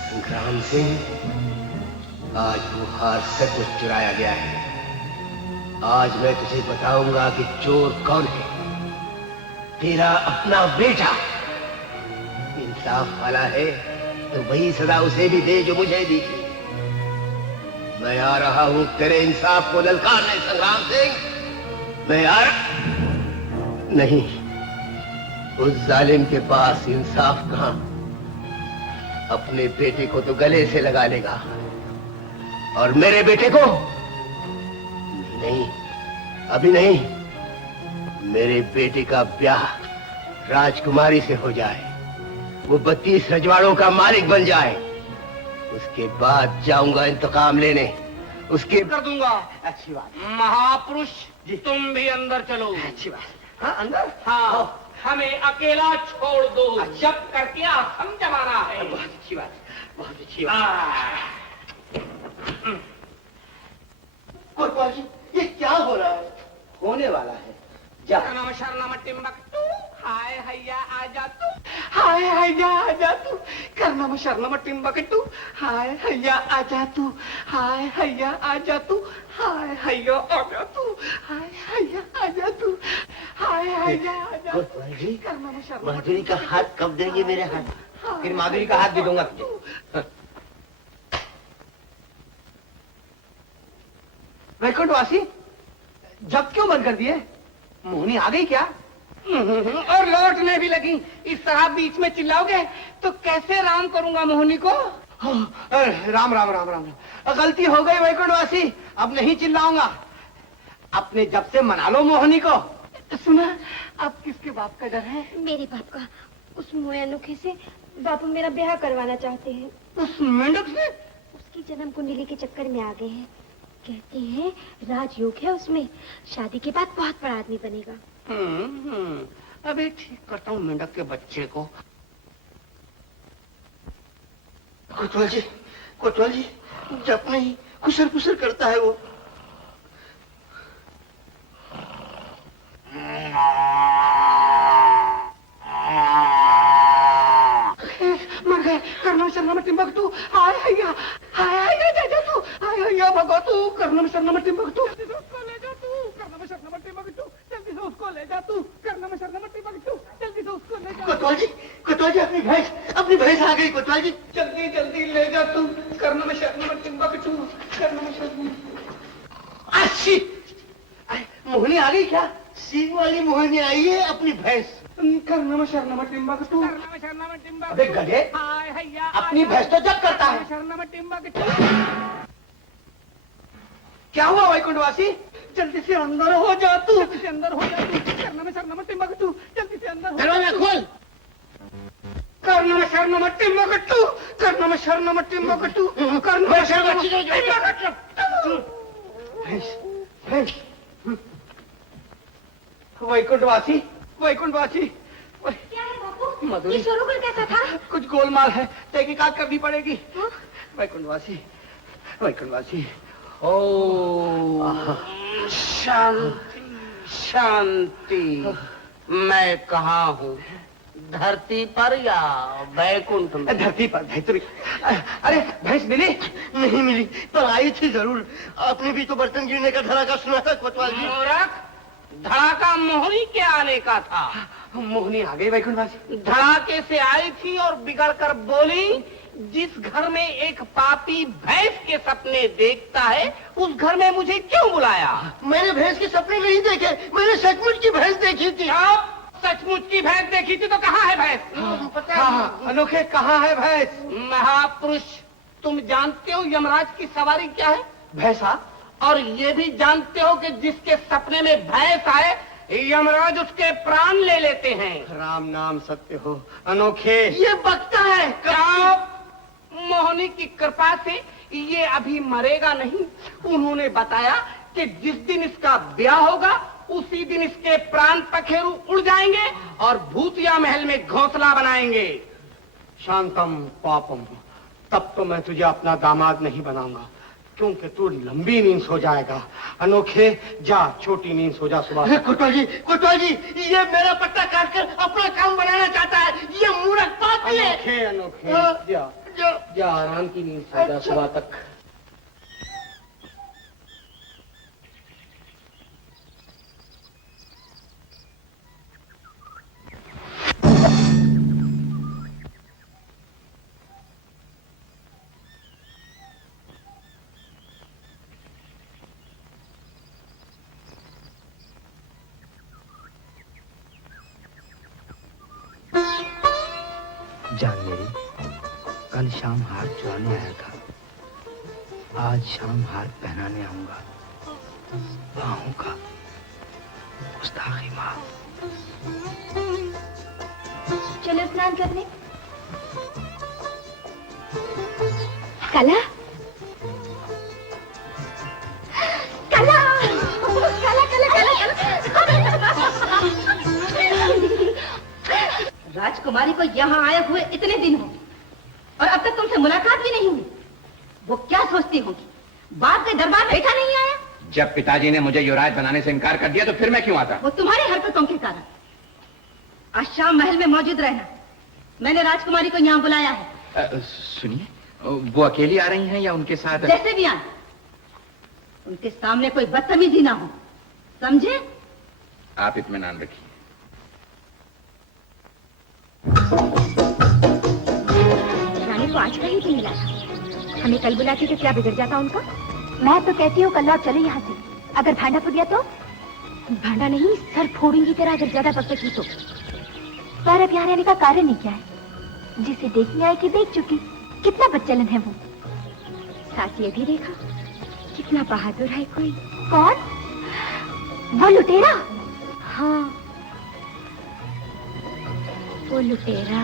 संग्राम सिंह, आज वो हार सचमुच चुराया गया है। आज मैं तुझे बताऊंगा कि चोर कौन है। तेरा अपना बेटा। इंसाफ वाला है तो वही सजा उसे भी दे जो मुझे दी थी। मैं आ रहा हूं तेरे इंसाफ को ललकारने संग्राम सिंह। मैं आ रहा नहीं, उस जालिम के पास इंसाफ कहां। अपने बेटे को तो गले से लगा लेगा, और मेरे बेटे को नहीं, अभी नहीं। मेरे बेटे का ब्याह राजकुमारी से हो जाए, वो 32 रजवाड़ों का मालिक बन जाए, उसके बाद जाऊंगा इंतकाम लेने। उसके कर दूंगा। अच्छी बात। महापुरुष तुम भी अंदर चलो। अच्छी बात। हाँ, अंदर? हाँ, हमें अकेला छोड़ दो। जब करके आसम जमाना है। बहुत अच्छी बात, बहुत अच्छी बात। कोतवाल जी, ये क्या हो रहा है? होने वाला है। जा। नम शरणम टिम्बकटू, हाय हैया आजा तू, हाय हैया आजा तू। कर्णम शरणम टिम्बकटू, हाय हैया आजा तू, हाय हैया आजा तू, हाय हैया आजा तू, हाय हैया आजा तू, हाय हैया आजा। कोतवाल जी, कर्णम शरणम माधुरी का हाथ कब देंगे मेरे हाथ? फिर माधुरी का हाथ भी दूंगा तुझे। वैकुंठवासी, जब क्यों बंद कर दिए? मोहनी आ गई क्या? और लौटने भी लगी। इस तरह बीच में चिल्लाओगे तो कैसे राम करूंगा मोहनी को? राम राम राम राम। गलती हो गई वैकुंठवासी, अब नहीं चिल्लाऊंगा। अपने जब से मना लो मोहनी को। सुना, अब किसके बाप का डर है? मेरे बाप का। उस मोयानुखे से बापू मेरा ब्याह करवाना चाहते हैं। उस मेंढक से? उसकी जन्म कुंडली के चक्कर में आ गए हैं। कहते हैं राजयोग है उसमें, शादी के बाद बहुत बड़ा आदमी बनेगा। अबे ठीक करता हूँ मेंढक के बच्चे को। कोतवाल जी, जब नहीं खुसर खुसर करता है वो। मर गए। कर्णम शरणम टिम्बकटू, हाय हैया, हाय हैया जा तू, हाय हैया भगो तू। कर्णम शरणम टिम्बकटू, जल्दी से उसको ले जा तू। कर्णम शरणम टिम्बकटू, जल्दी से उसको ले जा तू। कर्णम शरणम टिम्बकटू, जल्दी से उसको ले जा। कोतवाल जी, अपनी भैंस आ गई। कोतवाल जी, जल्दी जल्दी ले जा तू। कर्णम शरणम टिम्बकटू, कर्णम शरणम। अच्छी मोहनी आ गई क्या? सींग वाली मोहनी आई है, अपनी भैंस। कर्णम शरणम टिम्बकटू, अबे गधे, हाय हैया अपनी भैंस तो जब करता है। शरणम टिम्बकटू। क्या हुआ वैकुंठवासी? जल्दी से अंदर हो जा तू। जल्दी से अंदर हो जा तू। करना में सरना में टिम्बकटू, जल्दी से अंदर हो। दरवाजा खोल। करना में शर्म मत टिम्बकटू, करना में शर्म मत टिम्बकटू, करना में शर्म मत टिम्बकटू। वैकुंठवासी, वैकुंठवासी। क्या है बापू? मधुरी, ये शोरगुल कैसा था? कुछ गोलमाल है, तहकीकात करनी पड़ेगी। वैकुंठवासी, वैकुंठवासी। ओ शांति शांति। मैं कहाँ हूँ, धरती पर या वैकुंठ में? धरती पर धैतरी। अरे भैंस मिली? नहीं मिली, पर आई थी जरूर। आपने भी तो बर्तन गिरने का धड़ाका सुना था कोतवाल जी। मूर्ख, धड़ाका मोहनी के आने का था। मोहनी आ गई वैकुंठवासी। धड़ाके से आई थी और बिगड़ कर बोली, जिस घर में एक पापी भैंस के सपने देखता है, उस घर में मुझे क्यों बुलाया? मैंने भैंस के सपने नहीं देखे, मैंने सचमुच की भैंस देखी थी। सचमुच की भैंस देखी थी तो कहाँ है भैंस? हाँ, अनोखे कहाँ है भैंस? महापुरुष, तुम जानते हो यमराज की सवारी क्या है? भैंसा? और ये भी जानते हो कि जिसके सपने में भैंस आए, यमराज उसके प्राण ले लेते हैं। राम नाम सत्य हो अनोखे। ये बकता है। मोहनी की कृपा से ये अभी मरेगा नहीं। उन्होंने बताया कि जिस दिन इसका ब्याह होगा, उसी दिन इसके प्राण पखेरु उड़ जाएंगे और भूतिया महल में घोंसला बनाएंगे। शांतम पापम, तब तो मैं तुझे अपना दामाद नहीं बनाऊंगा, क्योंकि तू लंबी नींद सो जाएगा। अनोखे जा, छोटी नींद सो जा सुबह। कोतवाल जी, ये मेरा पट्टा काटकर अपना काम बनाना चाहता है। ये मूर्ख पापी है। अनोखे अनोखे जा आराम की नींद सो जा सुबह तक। जान मेरी, कल शाम हार चुराने आया था, आज शाम हार पहनाने आऊंगा। बाहों का गुस्ताखी माँ। चलो स्नान करने। कला, कला, कला, कला, कला। राजकुमारी को यहाँ आए हुए इतने दिन हो और अब तक तुमसे मुलाकात भी नहीं हुई। वो क्या सोचती होगी? बाप के दरबार में बैठा नहीं आया? जब पिताजी ने मुझे युवराज बनाने से इनकार कर दिया तो फिर मैं क्यों आता? वो तुम्हारी हरकतों के कारण। आज शाम महल में मौजूद रहना। मैंने राजकुमारी को यहाँ बुलाया है। सुनिए, वो अकेली आ रही हैं या उनके साथ? जैसे भी आए, उनके सामने कोई बदतमीजी ना हो, समझे? आप इत्मीनान रखिए। रानी को आज का ही दिन मिला था। हमें कल बुलाती तो क्या बिगड़ जाता उनका? मैं तो कहती हूँ कल लौट चले यहाँ से। अगर भांडा फूट गया तो? भांडा नहीं, सर फोड़ूंगी तेरा अगर ज्यादा बकबक की तो। पर अब यहाँ रहने का कारण ही क्या है? जिसे देखने आई थी देख चुकी। कितना बच्चलन है वो। साथ ये भी देखा कितना बहादुर है कोई। कौन? वो लुटेरा। हाँ, वो लुटेरा।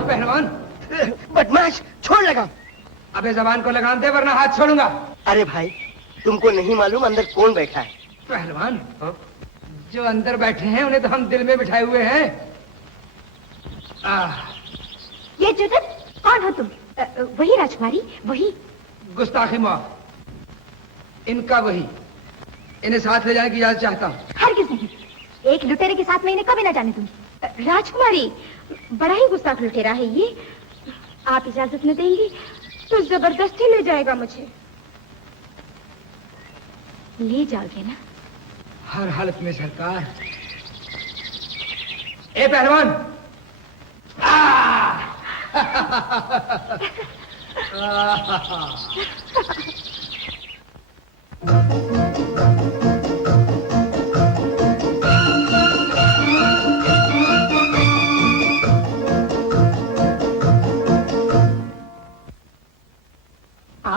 पहलवान, बदमाश, छोड़ लगा। अबे जबान को लगाम दे वरना हाथ छोड़ूंगा। अरे भाई, तुमको नहीं मालूम अंदर कौन बैठा है? पहलवान, जो अंदर बैठे हैं उन्हें तो हम दिल में बिठाए हुए हैं। ये जुगत, कौन हो तुम? वही राजकुमारी, वही। गुस्ताखी माफ, इनका वही। इन्हें साथ ले जाने की इजाजत चाहता हूँ। हरगिज नहीं। एक लुटेरे के साथ में इन्हें कभी ना जाने दूंगी। राजकुमारी, बड़ा ही गुस्ताख लुटेरा है ये। आप इजाजत न देंगी तो जबरदस्ती ले जाएगा मुझे। ले जाओगे ना? हर हालत में सरकार। ए पहलवान,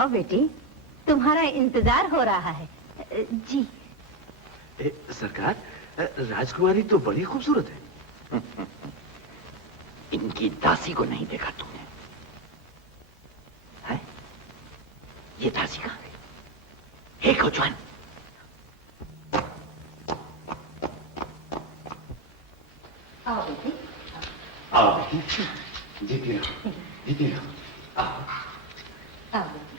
आओ बेटी, तुम्हारा इंतजार हो रहा है। जी। सरकार, राजकुमारी तो बड़ी खूबसूरत है। इनकी दासी को नहीं देखा तूने? है? ये दासी कहाँ गई? हे कोचवान, आओ बेटी। आओ बेटी, जीती रहो, जीती रहो। आओ बेटी।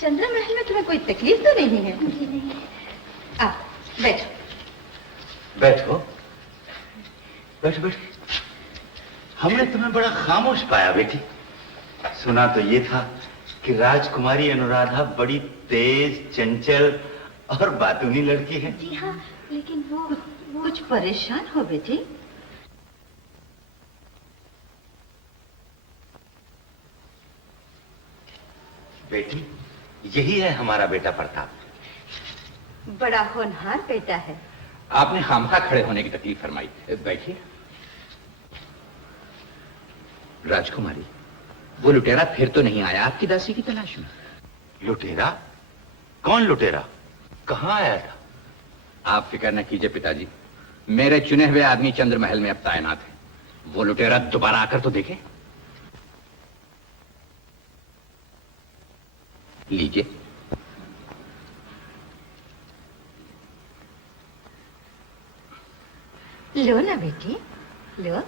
चंद्र महल में तुम्हें कोई तकलीफ तो नहीं है? जी नहीं। आओ बैठो। बैठो, बैठो बैठो। हमने तुम्हें बड़ा खामोश पाया बेटी। सुना तो ये था कि राजकुमारी अनुराधा बड़ी तेज, चंचल और बातूनी लड़की है। जी हाँ, लेकिन वो कुछ परेशान हो बेटी। बेटी, यही है हमारा बेटा प्रताप। बड़ा होनहार बेटा है। आपने खामखा खड़े होने की तकलीफ फरमाई। बैठिए। राजकुमारी, वो लुटेरा फिर तो नहीं आया आपकी दासी की तलाश में? लुटेरा? कौन लुटेरा? कहाँ आया था? आप फिक्र न कीजिए पिताजी, मेरे चुने हुए आदमी चंद्र महल में अब तैनात है। वो लुटेरा दोबारा आकर तो देखे। लीजिए। लो ना बेटी, लो।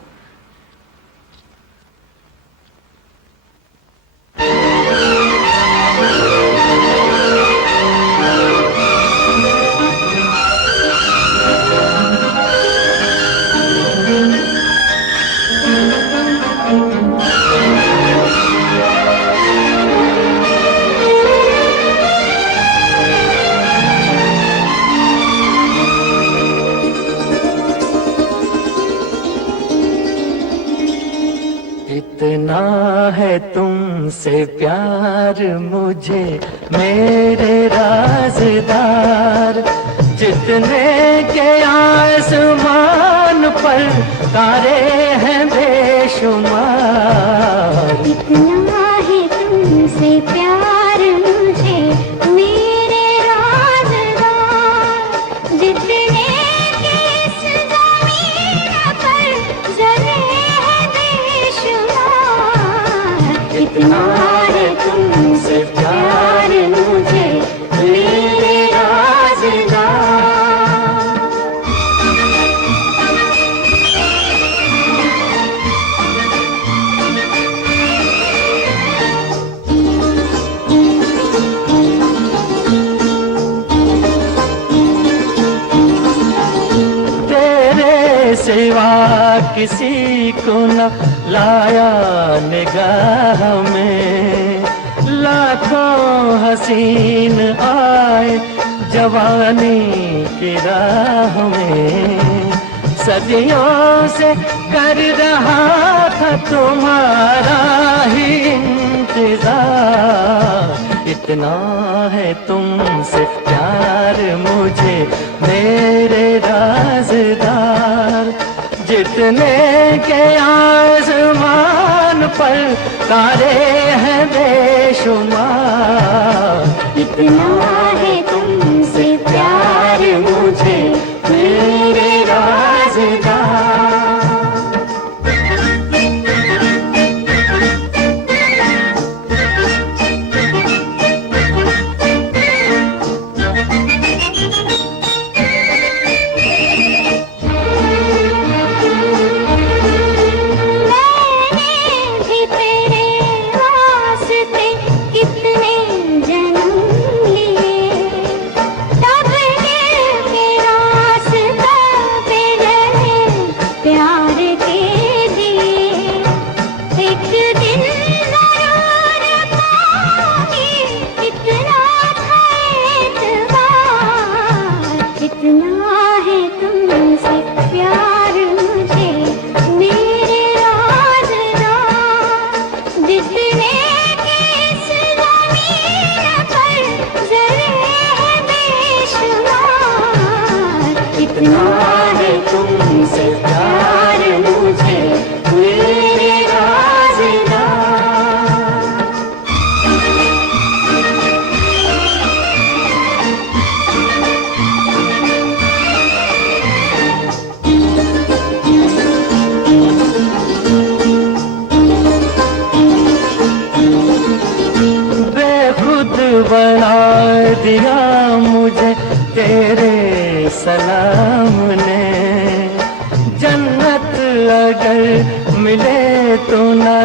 इतना है तुमसे प्यार मुझे मेरे राज़दार, जितने के आसमान पर तारे हैं बेशुमार। इतना है तुमसे प्यार मुझे मेरे राज़दार, जितने के इस ज़मीन पर ज़रे हैं बेशुमार। इतना है तुमसे प्यार मुझे मेरे राज़दार। सिवा किसी को न लाया निगाह में, लाखों हसीन आए जवानी की राह में। सदियों से कर रहा था तुम्हारा ही इंतजार। इतना है तुमसे प्यार मुझे मेरे राज़दार, जितने के आसमान पर तारे हैं बेशुमार। इतना है तुमसे प्यार मुझे मेरे राज़दार। कितने जन्म लिए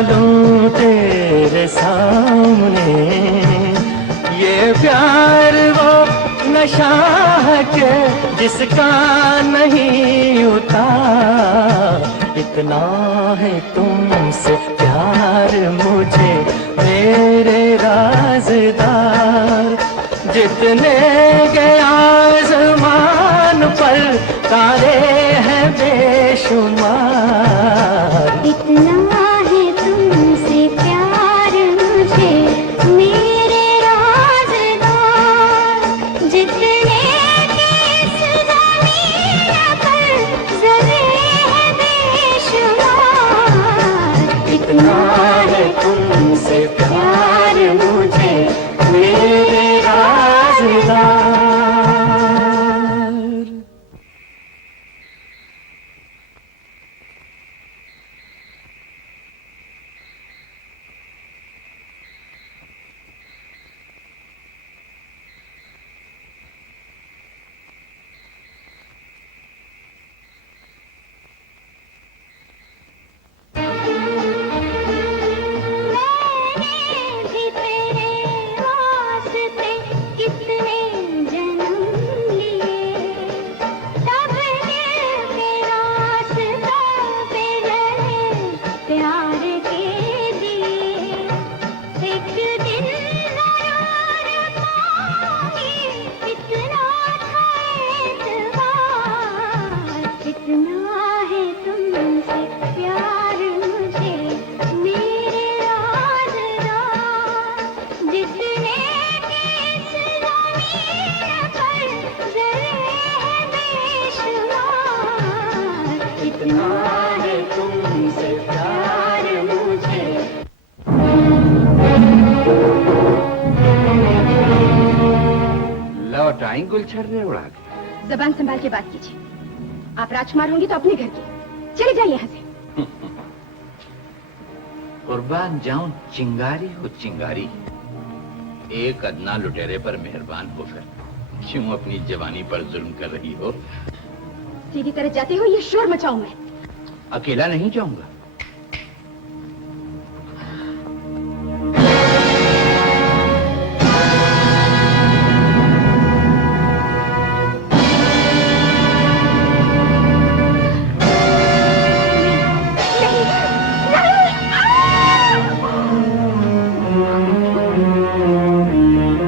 लूं तेरे सामने। ये प्यार वो नशा है के जिसका नहीं उतार। इतना है तुमसे प्यार मुझे मेरे राज़दार। जितने गया आसमान पर तारे हैं बेशुमार। इतना है तुमसे प्यार मुझे मेरे राज़दार। जितने इस ज़मीन पर ज़रे हैं बेशुमार। इतना है तुमसे प्यार मुझे मेरे राज़दार। भी तेरे वास्ते कितने जन्म लिए। तब के रास्ता पे रहे प्यार के दिए। एक दिन जरूर पाऊंगी इतना था एतबार। इतना है तुमसे प्यार मुझे मेरे राज़दार। जितने इस ज़मीन पर ज़रे हैं बेशुमार। इतना है तुमसे प्यार मुझे। लौट आई गुलछर्रे उड़ा के। जबान संभाल के बात कीजिए। आप राजकुमार होंगे तो अपने घर के, चले जाइए यहाँ से। कुर्बान जाऊं चिंगारी हो चिंगारी। एक अदना लुटेरे पर मेहरबान होकर क्यों अपनी जवानी पर जुल्म कर रही हो? सीधी तरह जाते हो ये शोर मचाऊं मैं। अकेला नहीं जाऊंगा।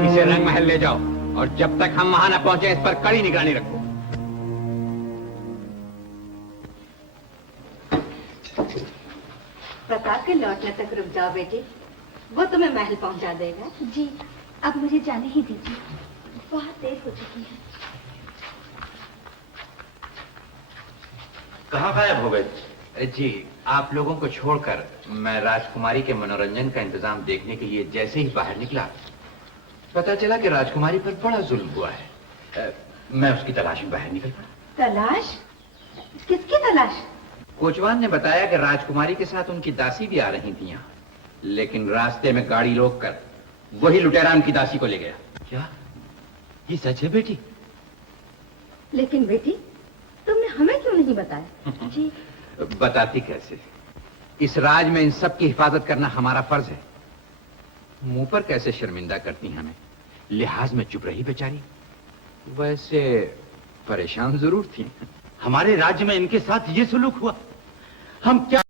इसे रंग महल ले जाओ और जब तक हम वहां न पहुंचे इस पर कड़ी निगरानी रखो। प्रताप के लौटने तक रुक जाओ बेटी, वो तुम्हें महल पहुंचा देगा। जी अब मुझे जाने ही दीजिए, बहुत देर हो चुकी है। कहाँ गायब हो गए? जी आप लोगों को छोड़कर मैं राजकुमारी के मनोरंजन का इंतजाम देखने के लिए जैसे ही बाहर निकला पता चला कि राजकुमारी पर बड़ा जुल्म हुआ है। मैं उसकी तलाश में बाहर निकल पड़ा। तलाश? किसकी तलाश? कोचवान ने बताया कि राजकुमारी के साथ उनकी दासी भी आ रही थी यहाँ, लेकिन रास्ते में गाड़ी रोककर वही लुटेरा उनकी दासी को ले गया। क्या ये सच है बेटी? लेकिन बेटी तुमने हमें क्यों नहीं बताया? जी बताती कैसे? इस राज में इन सब की हिफाजत करना हमारा फर्ज है। मुंह पर कैसे शर्मिंदा करती हैं हमें। लिहाज में चुप रही बेचारी। वैसे परेशान जरूर थी। हमारे राज्य में इनके साथ ये सुलूक हुआ, हम क्या